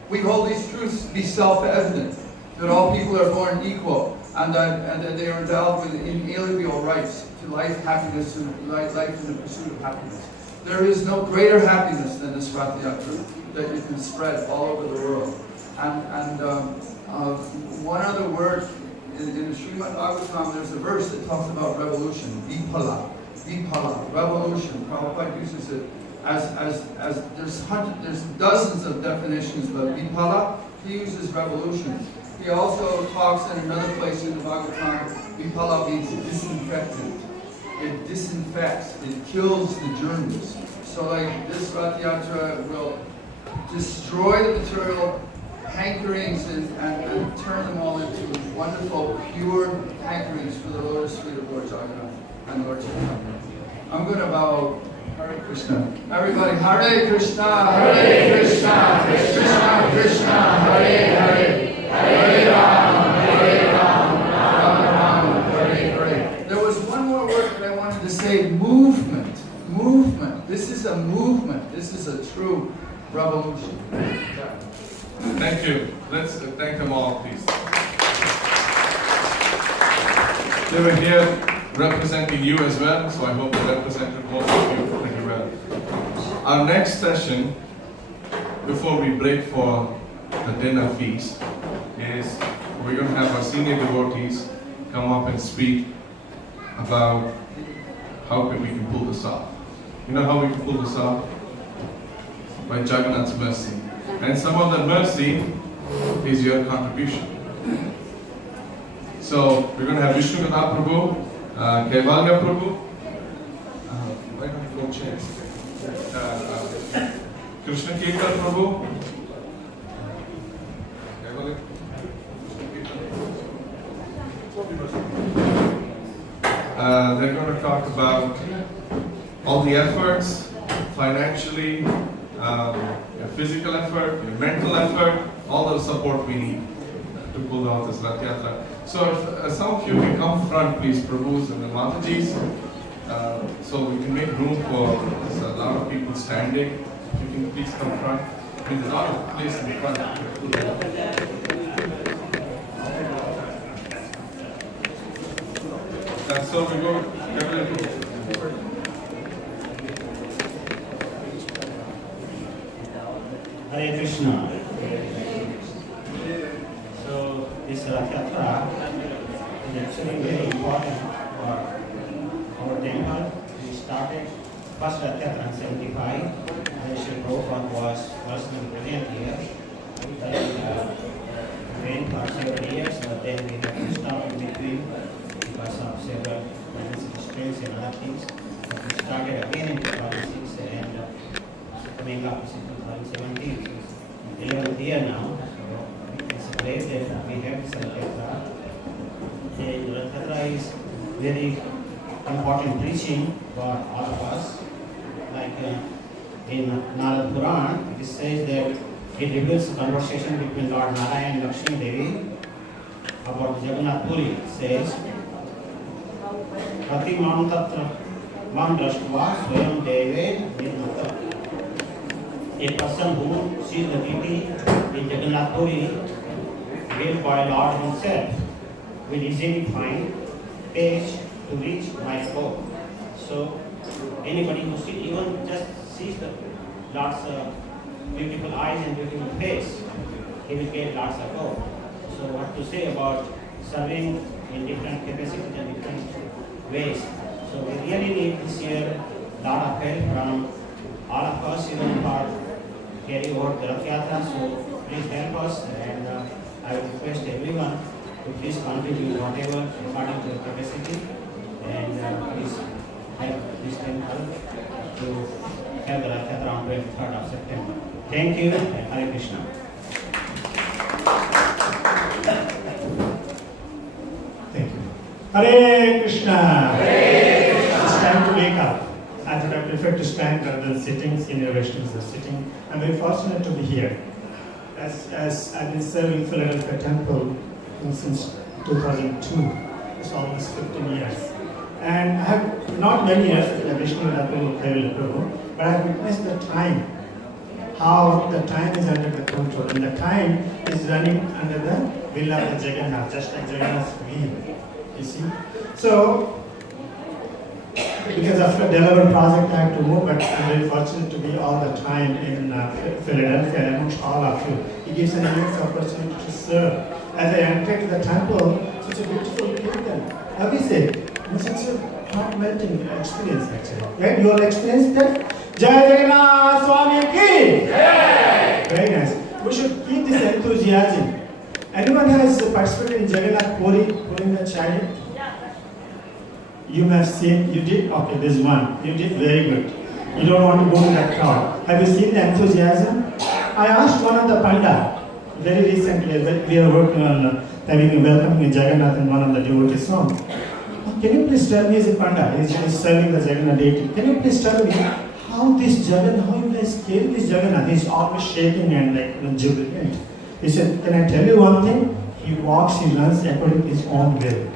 we hold these truths to be self-evident, that all people are born equal, and that they are endowed with inalienable rights to life, happiness, and life in the pursuit of happiness. There is no greater happiness than this Rath Yatra that you can spread all over the world. And one other word, in the Srimad Bhagavatam, there's a verse that talks about revolution, vipala, revolution. Prabhupada uses it as there's dozens of definitions, but vipala, he uses revolution. He also talks in another place in the Bhagavatam, vipala means disinfectant. It disinfects, it kills the germs. So like this Rath Yatra will destroy the material hankerings and turn them all into wonderful, pure hankerings for the lotus feet of Lord Jagannath and Lord Chaitanya. I'm going to bow. Hare Krishna. Everybody, Hare Krishna, Hare Krishna, Krishna Krishna, Hare Hare, Hare Rama, Rama Rama, Hare Hare. There was one more word that I wanted to say, movement. Movement. This is a movement. This is a true revolution. Thank you. Let's thank them all, please. They were here representing you as well, so I hope they represented most of you pretty well. Our next session before we break for the dinner feast is we're going to have our senior devotees come up and speak about how we can pull this off. You know how we can pull this off? By Jagannath's mercy. And some of that mercy is your contribution. So we're going to have Vishnu Katha Prabhu, Kaivalya Prabhu, why don't you go change? Krishna Kirtan Prabhu, they're going to talk about all the efforts, financially, your physical effort, your mental effort, all the support we need to pull out this Rath Yatra. So if some of you can come front, please, Prabhus and the Matajis, so we can make room for there's a lot of people standing. If you can please come front. There's a lot of place in front. So we go. Hare Krishna. So this Rath Yatra is actually very important for our temple. We started first Rath Yatra in 75. Sri Prabhupada was personally present here. Then went for several years, but then we had to stop in between because of several constraints and other things. But we started again in 2006 and coming up in 2017. It's 11th year now. So it's great that we have this Rath Yatra. And Rath Yatra is very important preaching for all of us. Like in Narad Puran, it says that it reveals a conversation between Lord Narayana and Lakshmi Devi about Jagannath Puri. It says, Prati mam tatra mam drashtva swayam deve nirmata. A person who sees the deity in Jagannath Puri, built by Lord himself, will easily find page to reach my goal. So anybody who sees, even just sees the Lord's beautiful eyes and beautiful face, he will get lots of gold. So what to say about serving in different capacities and different ways. So we really need this year a lot of help from all of us, even for carry over the Rath Yatra. So please help us, and I would request everyone to please contribute whatever according to your capacity, and please help this temple to have the Rath Yatra on 23rd of September. Thank you, and Hare Krishna. Thank you. Hare Krishna. Hare Krishna. It's time to wake up. I thought I prefer to stand rather than sitting. Senior Vaishnavas are sitting. I'm very fortunate to be here. As I've been serving Philadelphia Temple since 2002. It's almost 15 years. And I have not many years as a Vishnu, but I have witnessed the time, how the time is under the control, and the time is running under the will of the Jagannath, just like Jagannath's wheel. You see? So, because of the Delaware project, I have to move, but I'm very fortunate to be all the time in Philadelphia amongst all of you. It gives an immense opportunity to serve. As I entered the temple, such a beautiful kirtan. How is it? Such a heart-melting experience, actually. Right? You all experienced that? Jai Jagannath Swami Ki! Jai! Very nice. We should keep this enthusiasm. Anyone has participated in Jagannath Puri, pulling the chariot? You may have seen, you did? Okay, there's one. You did very good. You don't want to go in that crowd. Have you seen the enthusiasm? I asked one of the Panda very recently, we are working on having welcoming Jagannath in one of the devotee songs. Can you please tell me, as a Panda, he's serving the Jagannath deity, can you please tell me how this Jagannath, how you guys carry this Jagannath? He's always shaking and like jubilant. He said, can I tell you one thing? He walks, he runs according to his own will.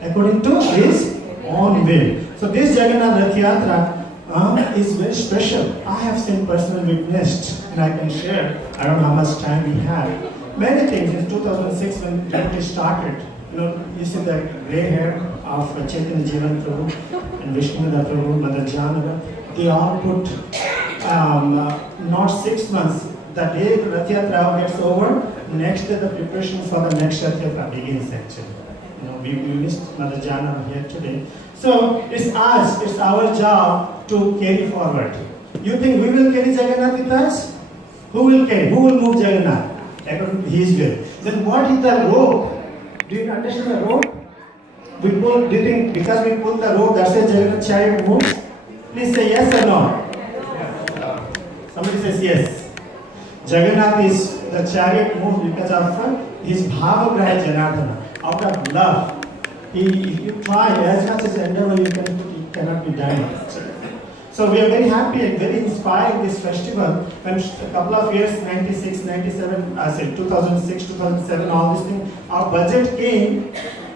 According to his own will. So this Jagannath Rath Yatra is very special. I have seen personal witnessed, and I can share. I don't know how much time we have. Many things. In 2006, when devotee started, you see the gray hair of Chaitanya Jivan Prabhu and Vishnu Prabhu, Mother Janava, they all put not 6 months. The day Rath Yatra gets over, next day the preparation for the next Rath Yatra begins actually. We missed Mother Jana here today. So it's our job to carry forward. You think we will carry Jagannath with us? Who will carry? Who will move Jagannath? According to His will. Then what is the rope? Do you understand the rope? Do you think because we pull the rope, that's why Jagannath chariot moves? Please say yes or no. Somebody says yes. Jagannath is the chariot moves because of his bhava graha Janardana. Out of love, if you try as much as endeavor, it cannot be done. So we are very happy and very inspired this festival. When a couple of years, 96, 97, I said 2006, 2007, all these things, our budget came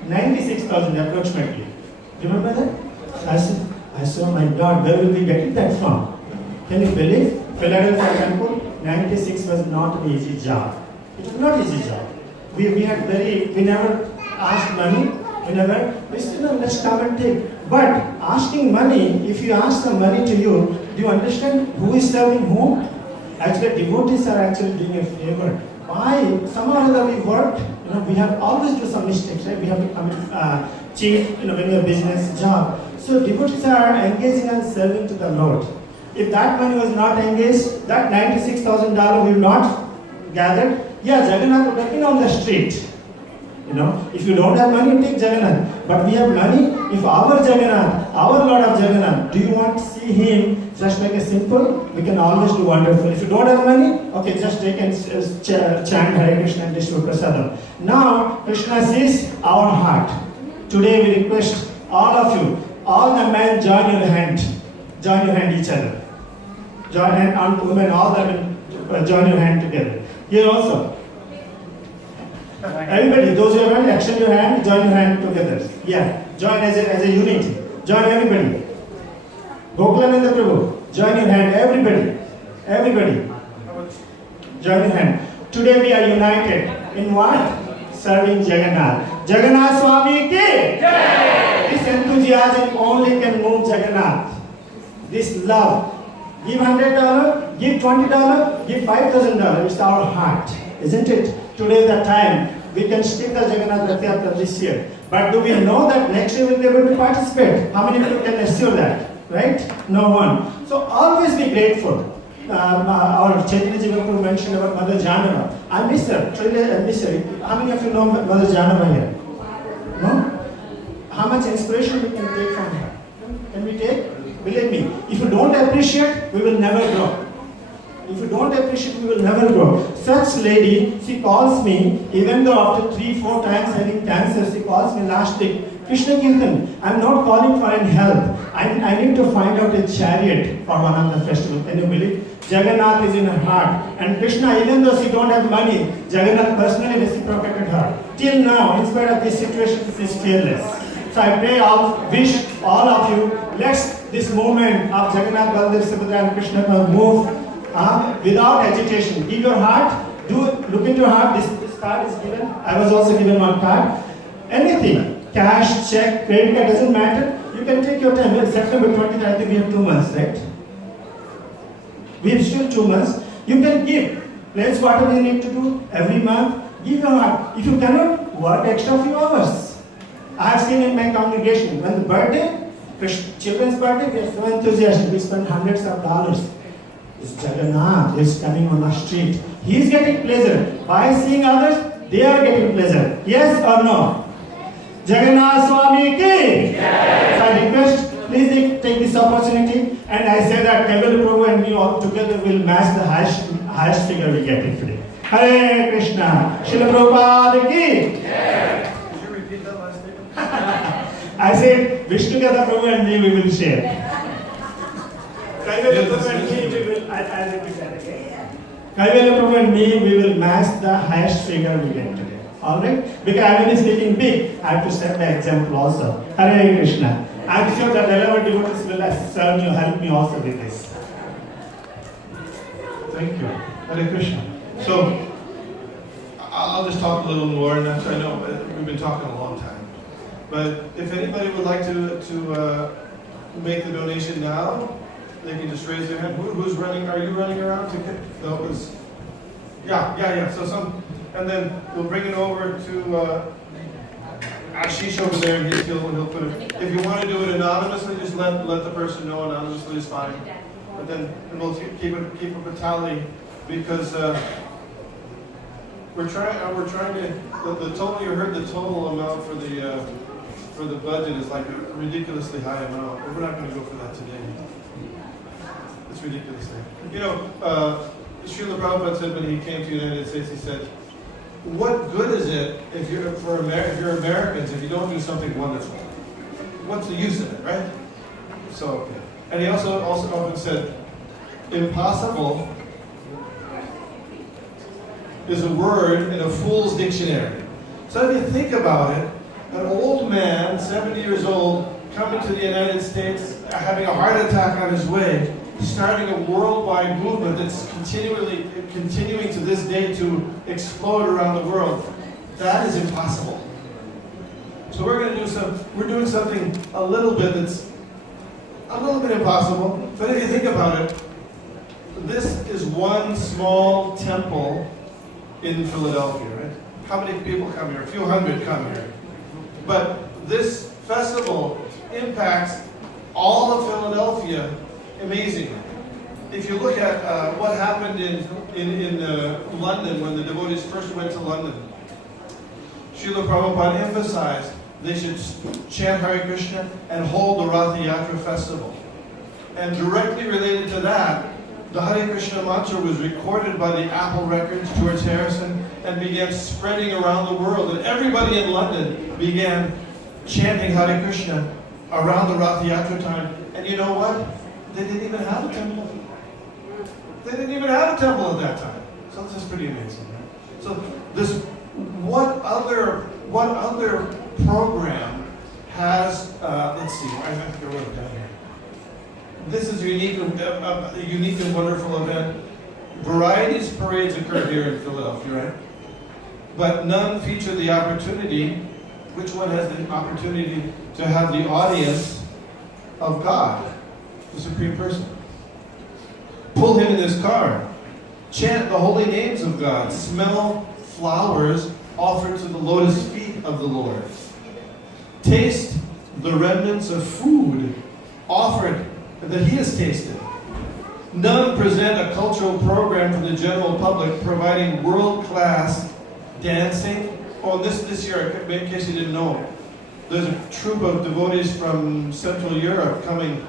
96,000 approximately. Remember that? I said, oh my God, where will we get that from? Can you believe? Philadelphia temple, 96 was not an easy job. It was not an easy job. We never asked money. We said, no, let's come and take. But asking money, if you ask some money to you, do you understand who is serving whom? Actually, devotees are actually doing a favor. Why? Somehow or other we worked, we have always do some mistakes, right? We have to come and cheat, when you have business, job. So devotees are engaging and serving to the Lord. If that money was not engaged, that $96,000 will not gathered. Yeah, Jagannath would have been on the street. If you don't have money, take Jagannath. But we have money. If our Jagannath, our Lord of Jagannath, do you want to see Him just like a simple? We can always do wonderful. If you don't have money, okay, just take and chant Hare Krishna and distribute prasadam. Now, Krishna sees our heart. Today we request all of you, all the men, join your hand each other. Join hand, and women, all the men, join your hand together. Here also. Everybody, those who have hand, action your hand, join your hand together. Yeah, join as a unity. Join everybody. Gokulananda Prabhu, join your hand, everybody. Join your hand. Today we are united in what? Serving Jagannath. Jagannath Swami ki Jai! This enthusiasm only can move Jagannath. This love. Give $100, give $20, give $5,000. It's our heart, isn't it? Today is the time we can skip the Jagannath Rath Yatra this year. But do we know that next year we'll be able to participate? How many people can assure that? Right? No one. So always be grateful. Our Chaitanya Prabhu mentioned about Mother Janava. I miss her. I miss her. How many of you know Mother Janava here? No? How much inspiration we can take from her? Can we take? Believe me, if you don't appreciate, we will never grow. If you don't appreciate, we will never grow. Such lady, she calls me, even though after 3-4 times having cancer, she calls me last week, Krishna Kirtan, I'm not calling for any help. I need to find out a chariot for one of the festivals. Can you believe? Jagannath is in her heart. And Krishna, even though she don't have money, Jagannath personally reciprocated her. Till now, in spite of this situation, she is fearless. So I pray, wish all of you, let's this movement of Jagannath, Baldev, Subhadra and Krishna move without agitation. Give your heart, look into your heart. This card is given. I was also given one card. Anything, cash, check, credit card, doesn't matter. You can take your time. September 20th, I think we have 2 months, right? We have still 2 months. You can give. Let's whatever you need to do every month. Give your heart. If you cannot, work extra few hours. I have seen in my congregation, when the birthday, children's birthday, we are so enthusiastic. We spend hundreds of dollars. It's Jagannath is coming on the street. He is getting pleasure. By seeing others, they are getting pleasure. Yes or no? Jagannath Swami ki! Yes. So I request, please take this opportunity, and I say that Kaivalya Prabhu and me all together will match the highest figure we get it today. Hare Krishna. Srila Prabhupada ki! Yes. I said, Vishnu Gada Prabhu and me we will share. Kaivalya Prabhu and me we will, I'll repeat that again. Kaivalya Prabhu and me we will match the highest figure we get today. Alright? Because I will be speaking big, I have to set the example also. Hare Krishna. I am sure that 11 devotees will serve you, help me also with this. Thank you. Hare Krishna. So, I'll just talk a little more, and I know we've been talking a long time. But if anybody would like to make the donation now, They can just raise their hand. Who's running? Are you running around to get those? Yeah. So and then we'll bring it over to Ashish over there, and he'll put it. If you want to do it anonymously, just let the person know anonymously is fine. But then we'll keep up a tally because we're trying to the total. You heard the total amount for the budget is like a ridiculously high amount. But we're not going to go for that today. It's ridiculous. You know, Srila Prabhupada said when he came to the United States, he said, "What good is it if you're Americans if you don't do something wonderful? What's the use of it, right?" So, okay. And he also often said, "Impossible is a word in a fool's dictionary." So if you think about it, an old man, 70 years old, coming to the United States, having a heart attack on his way, starting a worldwide movement that's continuing to this day to explode around the world, that is impossible. So we're doing something a little bit impossible, but if you think about it, this is one small temple in Philadelphia, right? How many people come here? A few hundred come here. But this festival impacts all of Philadelphia amazingly. If you look at what happened in London when the devotees first went to London, Srila Prabhupada emphasized they should chant Hare Krishna and hold the Rath Yatra festival. And directly related to that, the Hare Krishna mantra was recorded by the Apple Records, George Harrison, and began spreading around the world. And everybody in London began chanting Hare Krishna around the Rath Yatra time. And you know what? They didn't even have a temple. They didn't even have a temple at that time. So this is pretty amazing, right? So what other program has, let's see, I have to go down here. This is a unique and wonderful event. Varieties parades occur here in Philadelphia, right? But none feature the opportunity. Which one has the opportunity to have the audience of God, the Supreme Person? Pull him in his car. Chant the holy names of God. Smell flowers offered to the lotus feet of the Lord. Taste the remnants of food offered that he has tasted. None present a cultural program for the general public providing world-class dancing. Oh, this year, in case you didn't know, there's a troupe of devotees from Central Europe coming,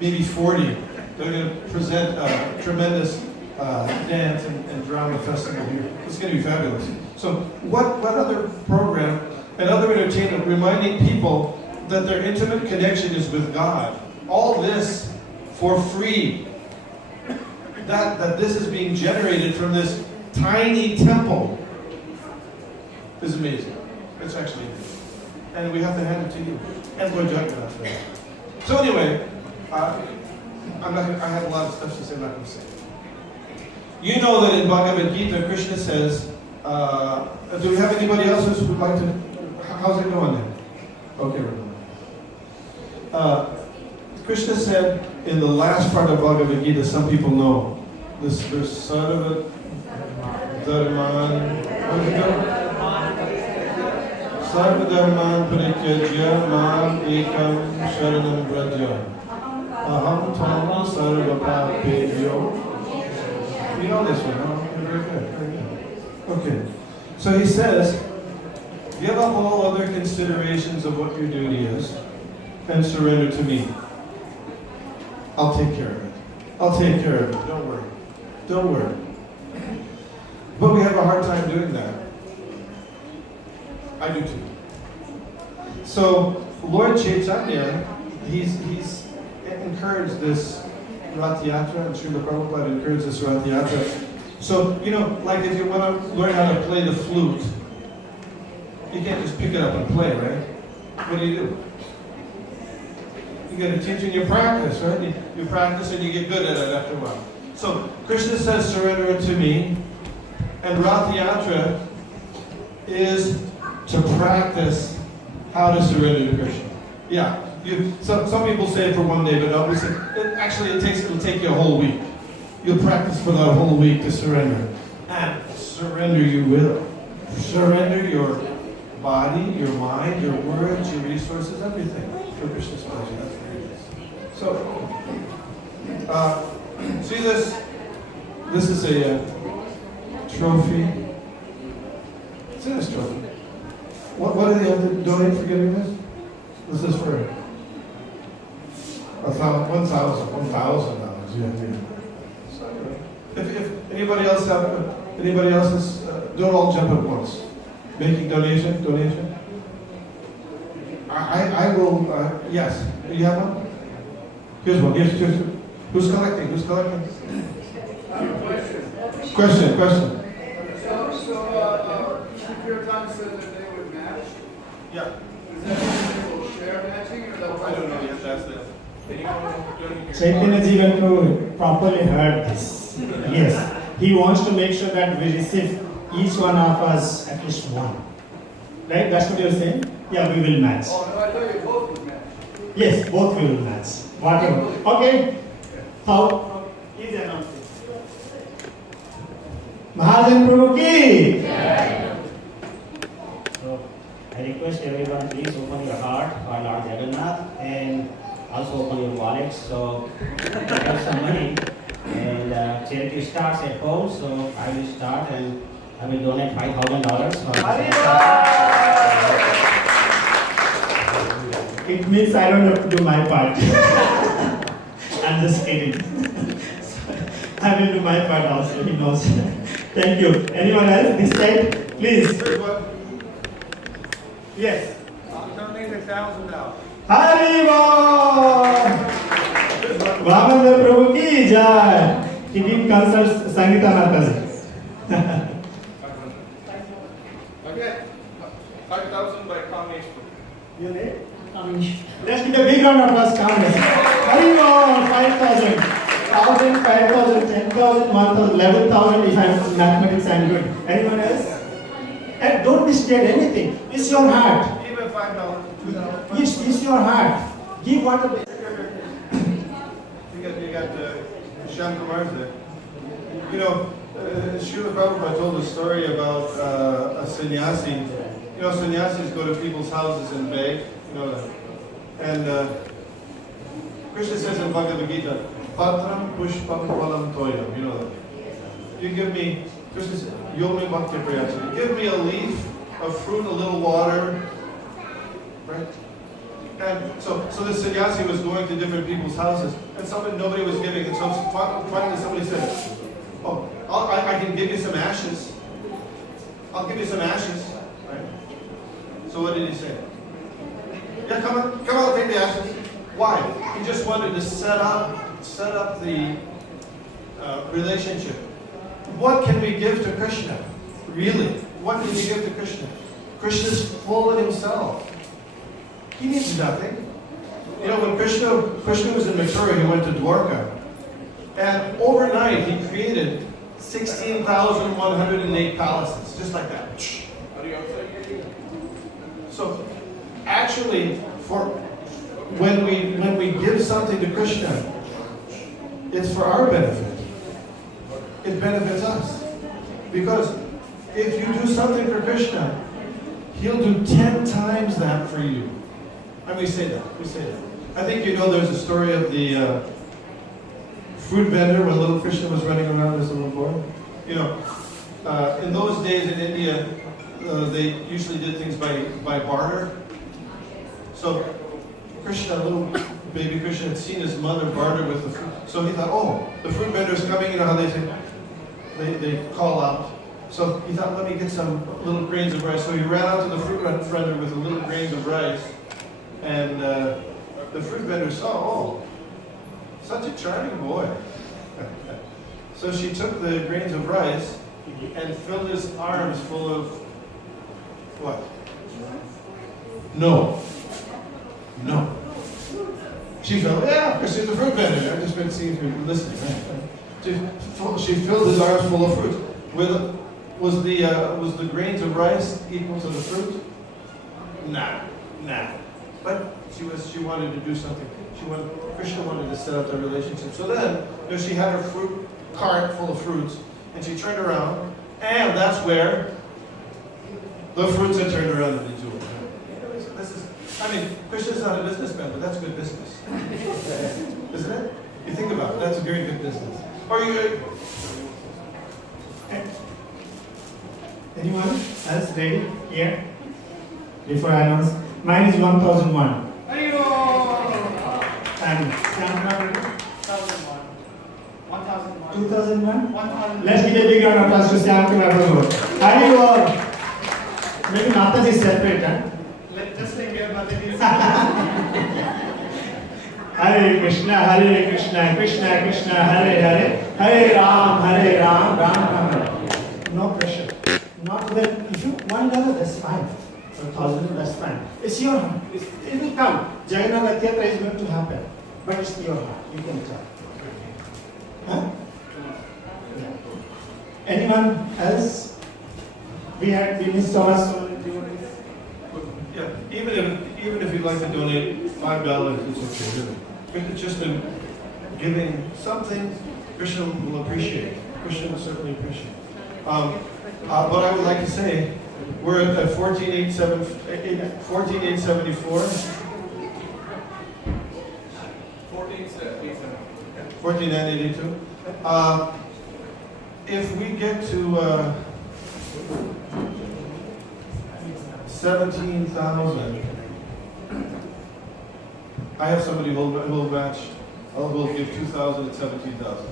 maybe 40. They're going to present a tremendous dance and drama festival here. It's going to be fabulous. So what other program and other entertainment reminding people that their intimate connection is with God? All this for free. That this is being generated from this tiny temple is amazing. It's actually amazing. And we have to hand it to you. And Lord Jagannath for that. So anyway, I have a lot of stuff to say, I'm not going to say. You know that in Bhagavad Gita, Krishna says, do we have anybody else who would like to, how's it going then? Okay, we're going. Krishna said in the last part of Bhagavad Gita, some people know, this verse, Sarva Dharman, what is it go? Sarva Dharman Parityajya Mam Ekam Sharanam Vraja. Aham Tam Sarva Papebhyo. You know this one, huh? Very good, very good. Okay. So he says, give up all other considerations of what your duty is and surrender to me. I'll take care of it. I'll take care of it. Don't worry. Don't worry. But we have a hard time doing that. I do too. So Lord Chaitanya, he's encouraged this Rath Yatra, and Srila Prabhupada encouraged this Rath Yatra. So, you know, like if you want to learn how to play the flute, you can't just pick it up and play, right? What do? You got to teach and you practice, right? You practice and you get good at it after a while. So Krishna says, surrender it to me. And Rath Yatra is to practice how to surrender to Krishna. Yeah, Some people say it for one day, but others say it'll take you a whole week. You'll practice for that whole week to surrender. And surrender you will. Surrender your body, your mind, your words, your resources, everything for Krishna's pleasure. That's what it is. So, see this? This is a trophy. It's in this trophy. What do they have to donate for getting this? This is for $1,000. Yeah. So anyway, if anybody else is, don't all jump at once. Making donation. I will. Yes. You have one? Here's one. Here's. Who's collecting? Question. So, Kirtan said that they would match. Yeah. Does that mean they will share matching or they'll I don't know if that's the. Chaitanya Ji went to properly heard this. Yes. He wants to make sure that we receive each one of us at least one. Right? That's what you're saying? Yeah, we will match. Oh, no, I thought you both would match. Yes, both we will match. Whatever. Okay. How? Please announce it. Mahajan Prabhu ki! So, I request everyone, please open your heart for Lord Jagannath and also open your wallets. So, have some money. And charity starts at home, so I will start and I will donate $5,000 for It means I don't have to do my part. I'm just kidding. I will do my part also, he knows. Thank you. Anyone else? This side, please. Yes. I'll donate $1,000. Haribol! Vamadeva Prabhu ki jai. He didn't consult Sangeeta Mataji. Okay. 5,000 by Kamesh. Your name? Kamesh. Let's give a big round of applause, Kamesh. Haribol, 5,000. 1,000, 5,000, 10,000, 1,000, 11,000 if I'm mathematics I'm good. Anyone else? And don't be scared anything. It's your heart. Even $5, $2. Yes, it's your heart. Give what a You got Shyam Kumar's there. You know, Srila Prabhupada told a story about a sannyasi. You know, sannyasis go to people's houses and beg. You know that. And Krishna says in Bhagavad Gita, Patram pushpam palam toyam. You know that. You give me, Krishna says, Yomi bhakti prayachari. Give me a leaf, a fruit, a little water. Right? And so the sannyasi was going to different people's houses, and nobody was giving. And so finally somebody said, "Oh, I can give you some ashes. I'll give you some ashes." Right? So what did he say? Yeah, come on, take the ashes. Why? He just wanted to set up the relationship. What can we give to Krishna? Really? What can we give to Krishna? Krishna's full of himself. He needs nothing. You know, when Krishna was in Mathura, he went to Dwarka. And overnight, he created 16,108 palaces, just like that. So, actually, when we give something to Krishna, it's for our benefit. It benefits us. Because if you do something for Krishna, he'll do 10 times that for you. And we say that. I think you know there's a story of the fruit vendor when little Krishna was running around as a little boy. You know, in those days in India, they usually did things by barter. So Krishna, little baby Krishna, had seen his mother barter with the fruit. So he thought, oh, the fruit vendor's coming. You know how they say, they call out. So he thought, let me get some little grains of rice. So he ran out to the fruit vendor with the little grains of rice. And the fruit vendor saw, oh, such a charming boy. So she took the grains of rice and filled his arms full of what? No. She filled, because she's a fruit vendor. I've just been seeing her listening. She filled his arms full of fruit. Was the grains of rice equal to the fruit? Nah. but she wanted to do something. Krishna wanted to set up the relationship. So then, she had her fruit cart full of fruits, and she turned around, and that's where the fruits had turned around and the jewel. Krishna's not a businessman, but that's good business. Isn't it? You think about it, that's a very good business. Anyone else ready here? Before I announce, mine is 1001. And Snana, 2001? Let's give a big round of applause to Snana. Hari maybe Mataji is separate, huh? Just like your Mataji is Hare Krishna, Krishna Krishna, Hare Hare, Hare Ram, Ram Ram. No pressure. Not that if you $1, that's fine. 1,000, that's fine. It's your heart. It will come. Jagannath Yatra is going to happen. But it's your heart. You can tell. Huh? Yeah. Anyone else? We missed so many devotees. Yeah, even if you'd like to donate $5, it's okay, really. It's just in giving something Krishna will appreciate. Krishna will certainly appreciate. What I would like to say, we're at 14,874. 14,982. If we get to 17,000, I have somebody who will match. We'll give 2,000 at 17,000.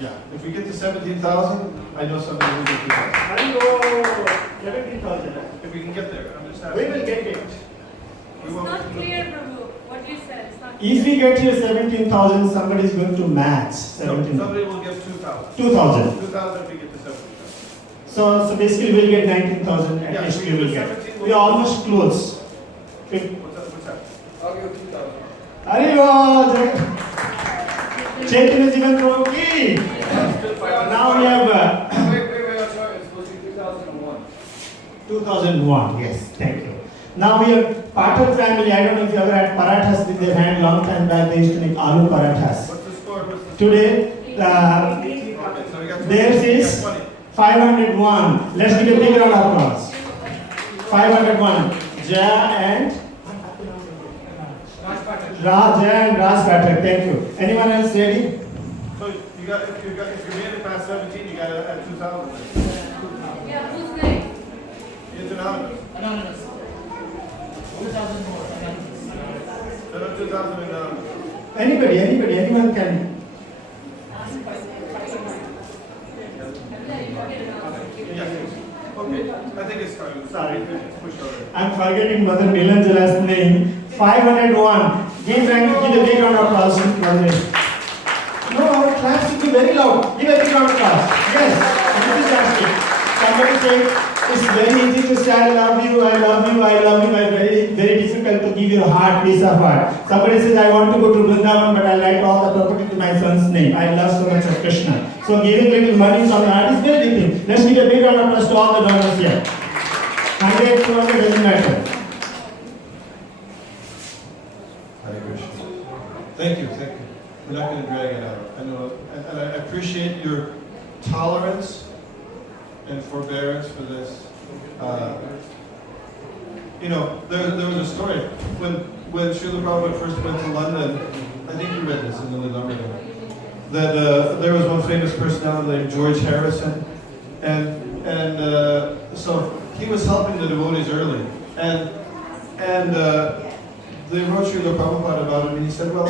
Yeah. If we get to 17,000, I know somebody who will give 2,000. 17,000. If we can get there, I'm just We will get it. It's not clear, Prabhu. What you said, it's not If we get here 17,000, somebody is going to match 17,000. Somebody will give 2,000. 2,000. 2,000 if we get to 17,000. So basically we'll get 19,000 at least we will get. We are almost close. What's that? I'll give 2,000. Haribo! Chaitanya Jivan Prabhu ki! Now we have... Wait, I'm sorry, it's supposed to be 2001. 2001, yes, thank you. Now we have Patel family. I don't know if you ever had parathas with their hand. Long time back they used to make aloo parathas. What's the score? Today, theirs is 501. Let's give a big round of applause. 501. Jaya and Raj Patel. Thank you. Anyone else ready? So if you made it past 17, you got to add 2,000. Yeah, who's next? It's anonymous. Anonymous. 2,000 more. There are 2,000 anonymous. Anyone can. Okay, I think it's time. Sorry. Push over. I'm forgetting Mother Nilanjala's name. 501. Give a big round of applause. No, our claps should be very loud. Give a big round of applause. Yes, enthusiastic. Somebody said, it's very easy to say, I love you. Very, very difficult to give your heart, piece of heart. Somebody says, I want to go to Vrindavan, but I like all the property to my son's name. I love so much of Krishna. So giving little money from the heart is very big thing. Let's give a big round of applause to all the donors here. 100, 200, doesn't matter. Hare Krishna. Thank you. We're not going to drag it out. I know, and I appreciate your tolerance and forbearance for this. There was a story when Srila Prabhupada first went to London. I think you read this in the Leonardo. That there was one famous personality named George Harrison, and so he was helping the devotees early, and they wrote Srila Prabhupada about him, and he said, well,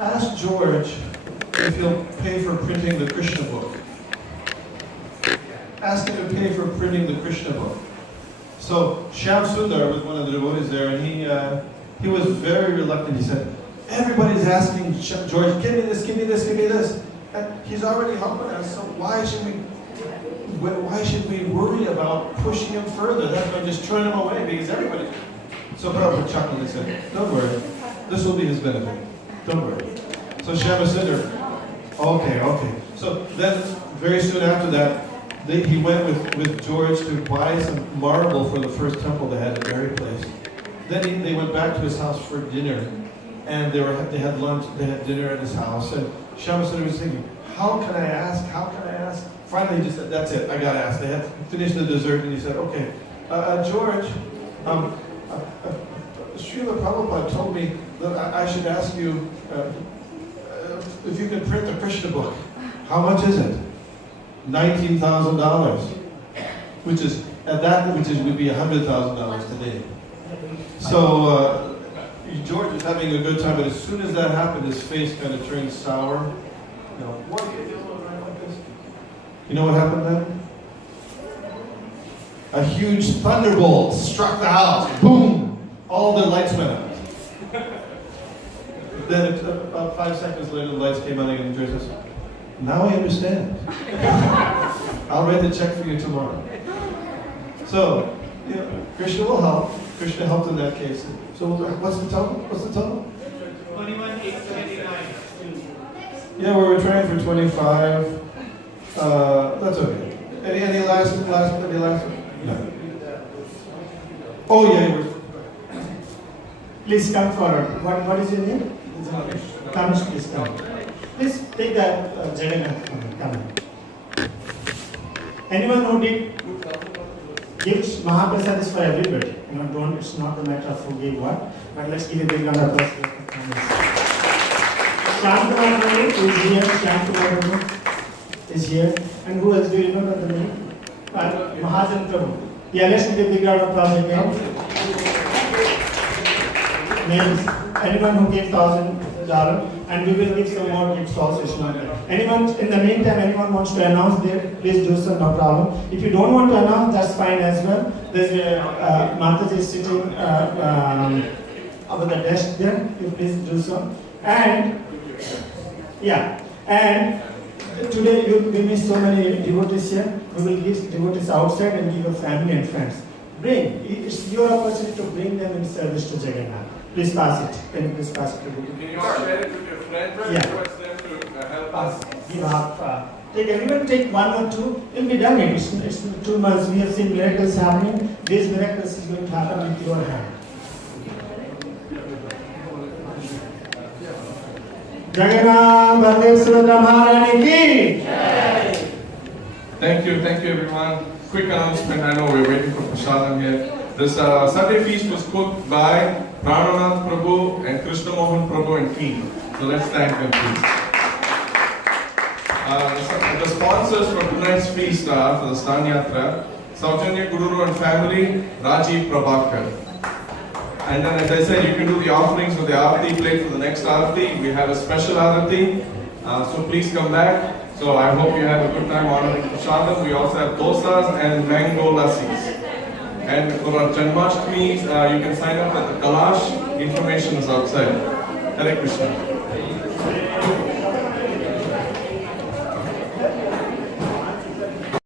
ask George if he'll pay for printing the Krishna book. Ask him to pay for printing the Krishna book. So Shyam Sundar was one of the devotees there, and he was very reluctant. He said, everybody's asking George, give me this, give me this, give me this. And he's already helping us, so why should we worry about pushing him further? That's why just turn him away, because everybody. So Prabhupada chuckled and said, don't worry, this will be his benefit. Don't worry. So Shyam Sundar, okay. So then, very soon after that, he went with George to buy some marble for the first temple they had at Mary Place. Then they went back to his house for dinner, and they had lunch, they had dinner at his house, and Shama Sundar was thinking, how can I ask? How can I ask? Finally, he just said, that's it, I gotta ask. They had finished the dessert, and he said, okay, George, Srila Prabhupada told me that I should ask you if you could print the Krishna book. How much is it? $19,000, which would be $100,000 today. So George was having a good time, but as soon as that happened, his face kind of turned sour. You know, what are you doing like this? You know what happened then? A huge thunderbolt struck the house. Boom! All the lights went out. Then about 5 seconds later, the lights came on again, and George says, now I understand. I'll write the check for you tomorrow. So, you know, Krishna will help. Krishna helped in that case. So what's the total? What's the total? 21,879. Yeah, we were trying for 25. That's okay. Any last? No. Oh yeah. Please come forward. What is your name? Kamish, please come. Please take that Jagannath. Come. Anyone who did gives Mahaprasad is for everybody. You know, don't. It's not the matter of who gave what. But let's give a big round of applause for Shantamar Prabhu is here. Shantamar Prabhu is here. And who else do you remember the name? Mahajan Prabhu. Yeah, let's give a big round of applause again. Names. Anyone who gave $1,000, and we will give some more gifts also. It's not there. Anyone, in the meantime, anyone wants to announce there, please do so, no problem. If you don't want to announce, that's fine as well. There's a Mataji sitting over the desk there. You please do so. And yeah, and today we meet so many devotees here. We will give devotees outside and give your family and friends. Bring. It's your opportunity to bring them in service to Jagannath. Please pass it. Can you please pass it to me? Can you all share it with your friends? Yeah. Request them to help us. Give half. Everyone take 1 or 2. It'll be done. It's 2 months. We have seen miracles happening. These miracles is going to happen with your hand. Jagannath Baldev Subhadra Maharani ki. Thank you everyone. Quick announcement, I know we're waiting for Prasadam here. This Sunday feast was cooked by Prananath Prabhu and Krishna Mohan Prabhu and team. So let's thank them please. The sponsors for tonight's feast are for the Snana Yatra, Saujanya Gururu and family, Rajiv Prabhakar. And then as I said, you can do the offerings with the Aarti plate for the next Aarti. We have a special Aarti, so please come back. So I hope you have a good time honoring Prasadam. We also have dosas and mango lassis. And for our Janmashtami, you can sign up at the Kalash. Information is outside. Hare Krishna.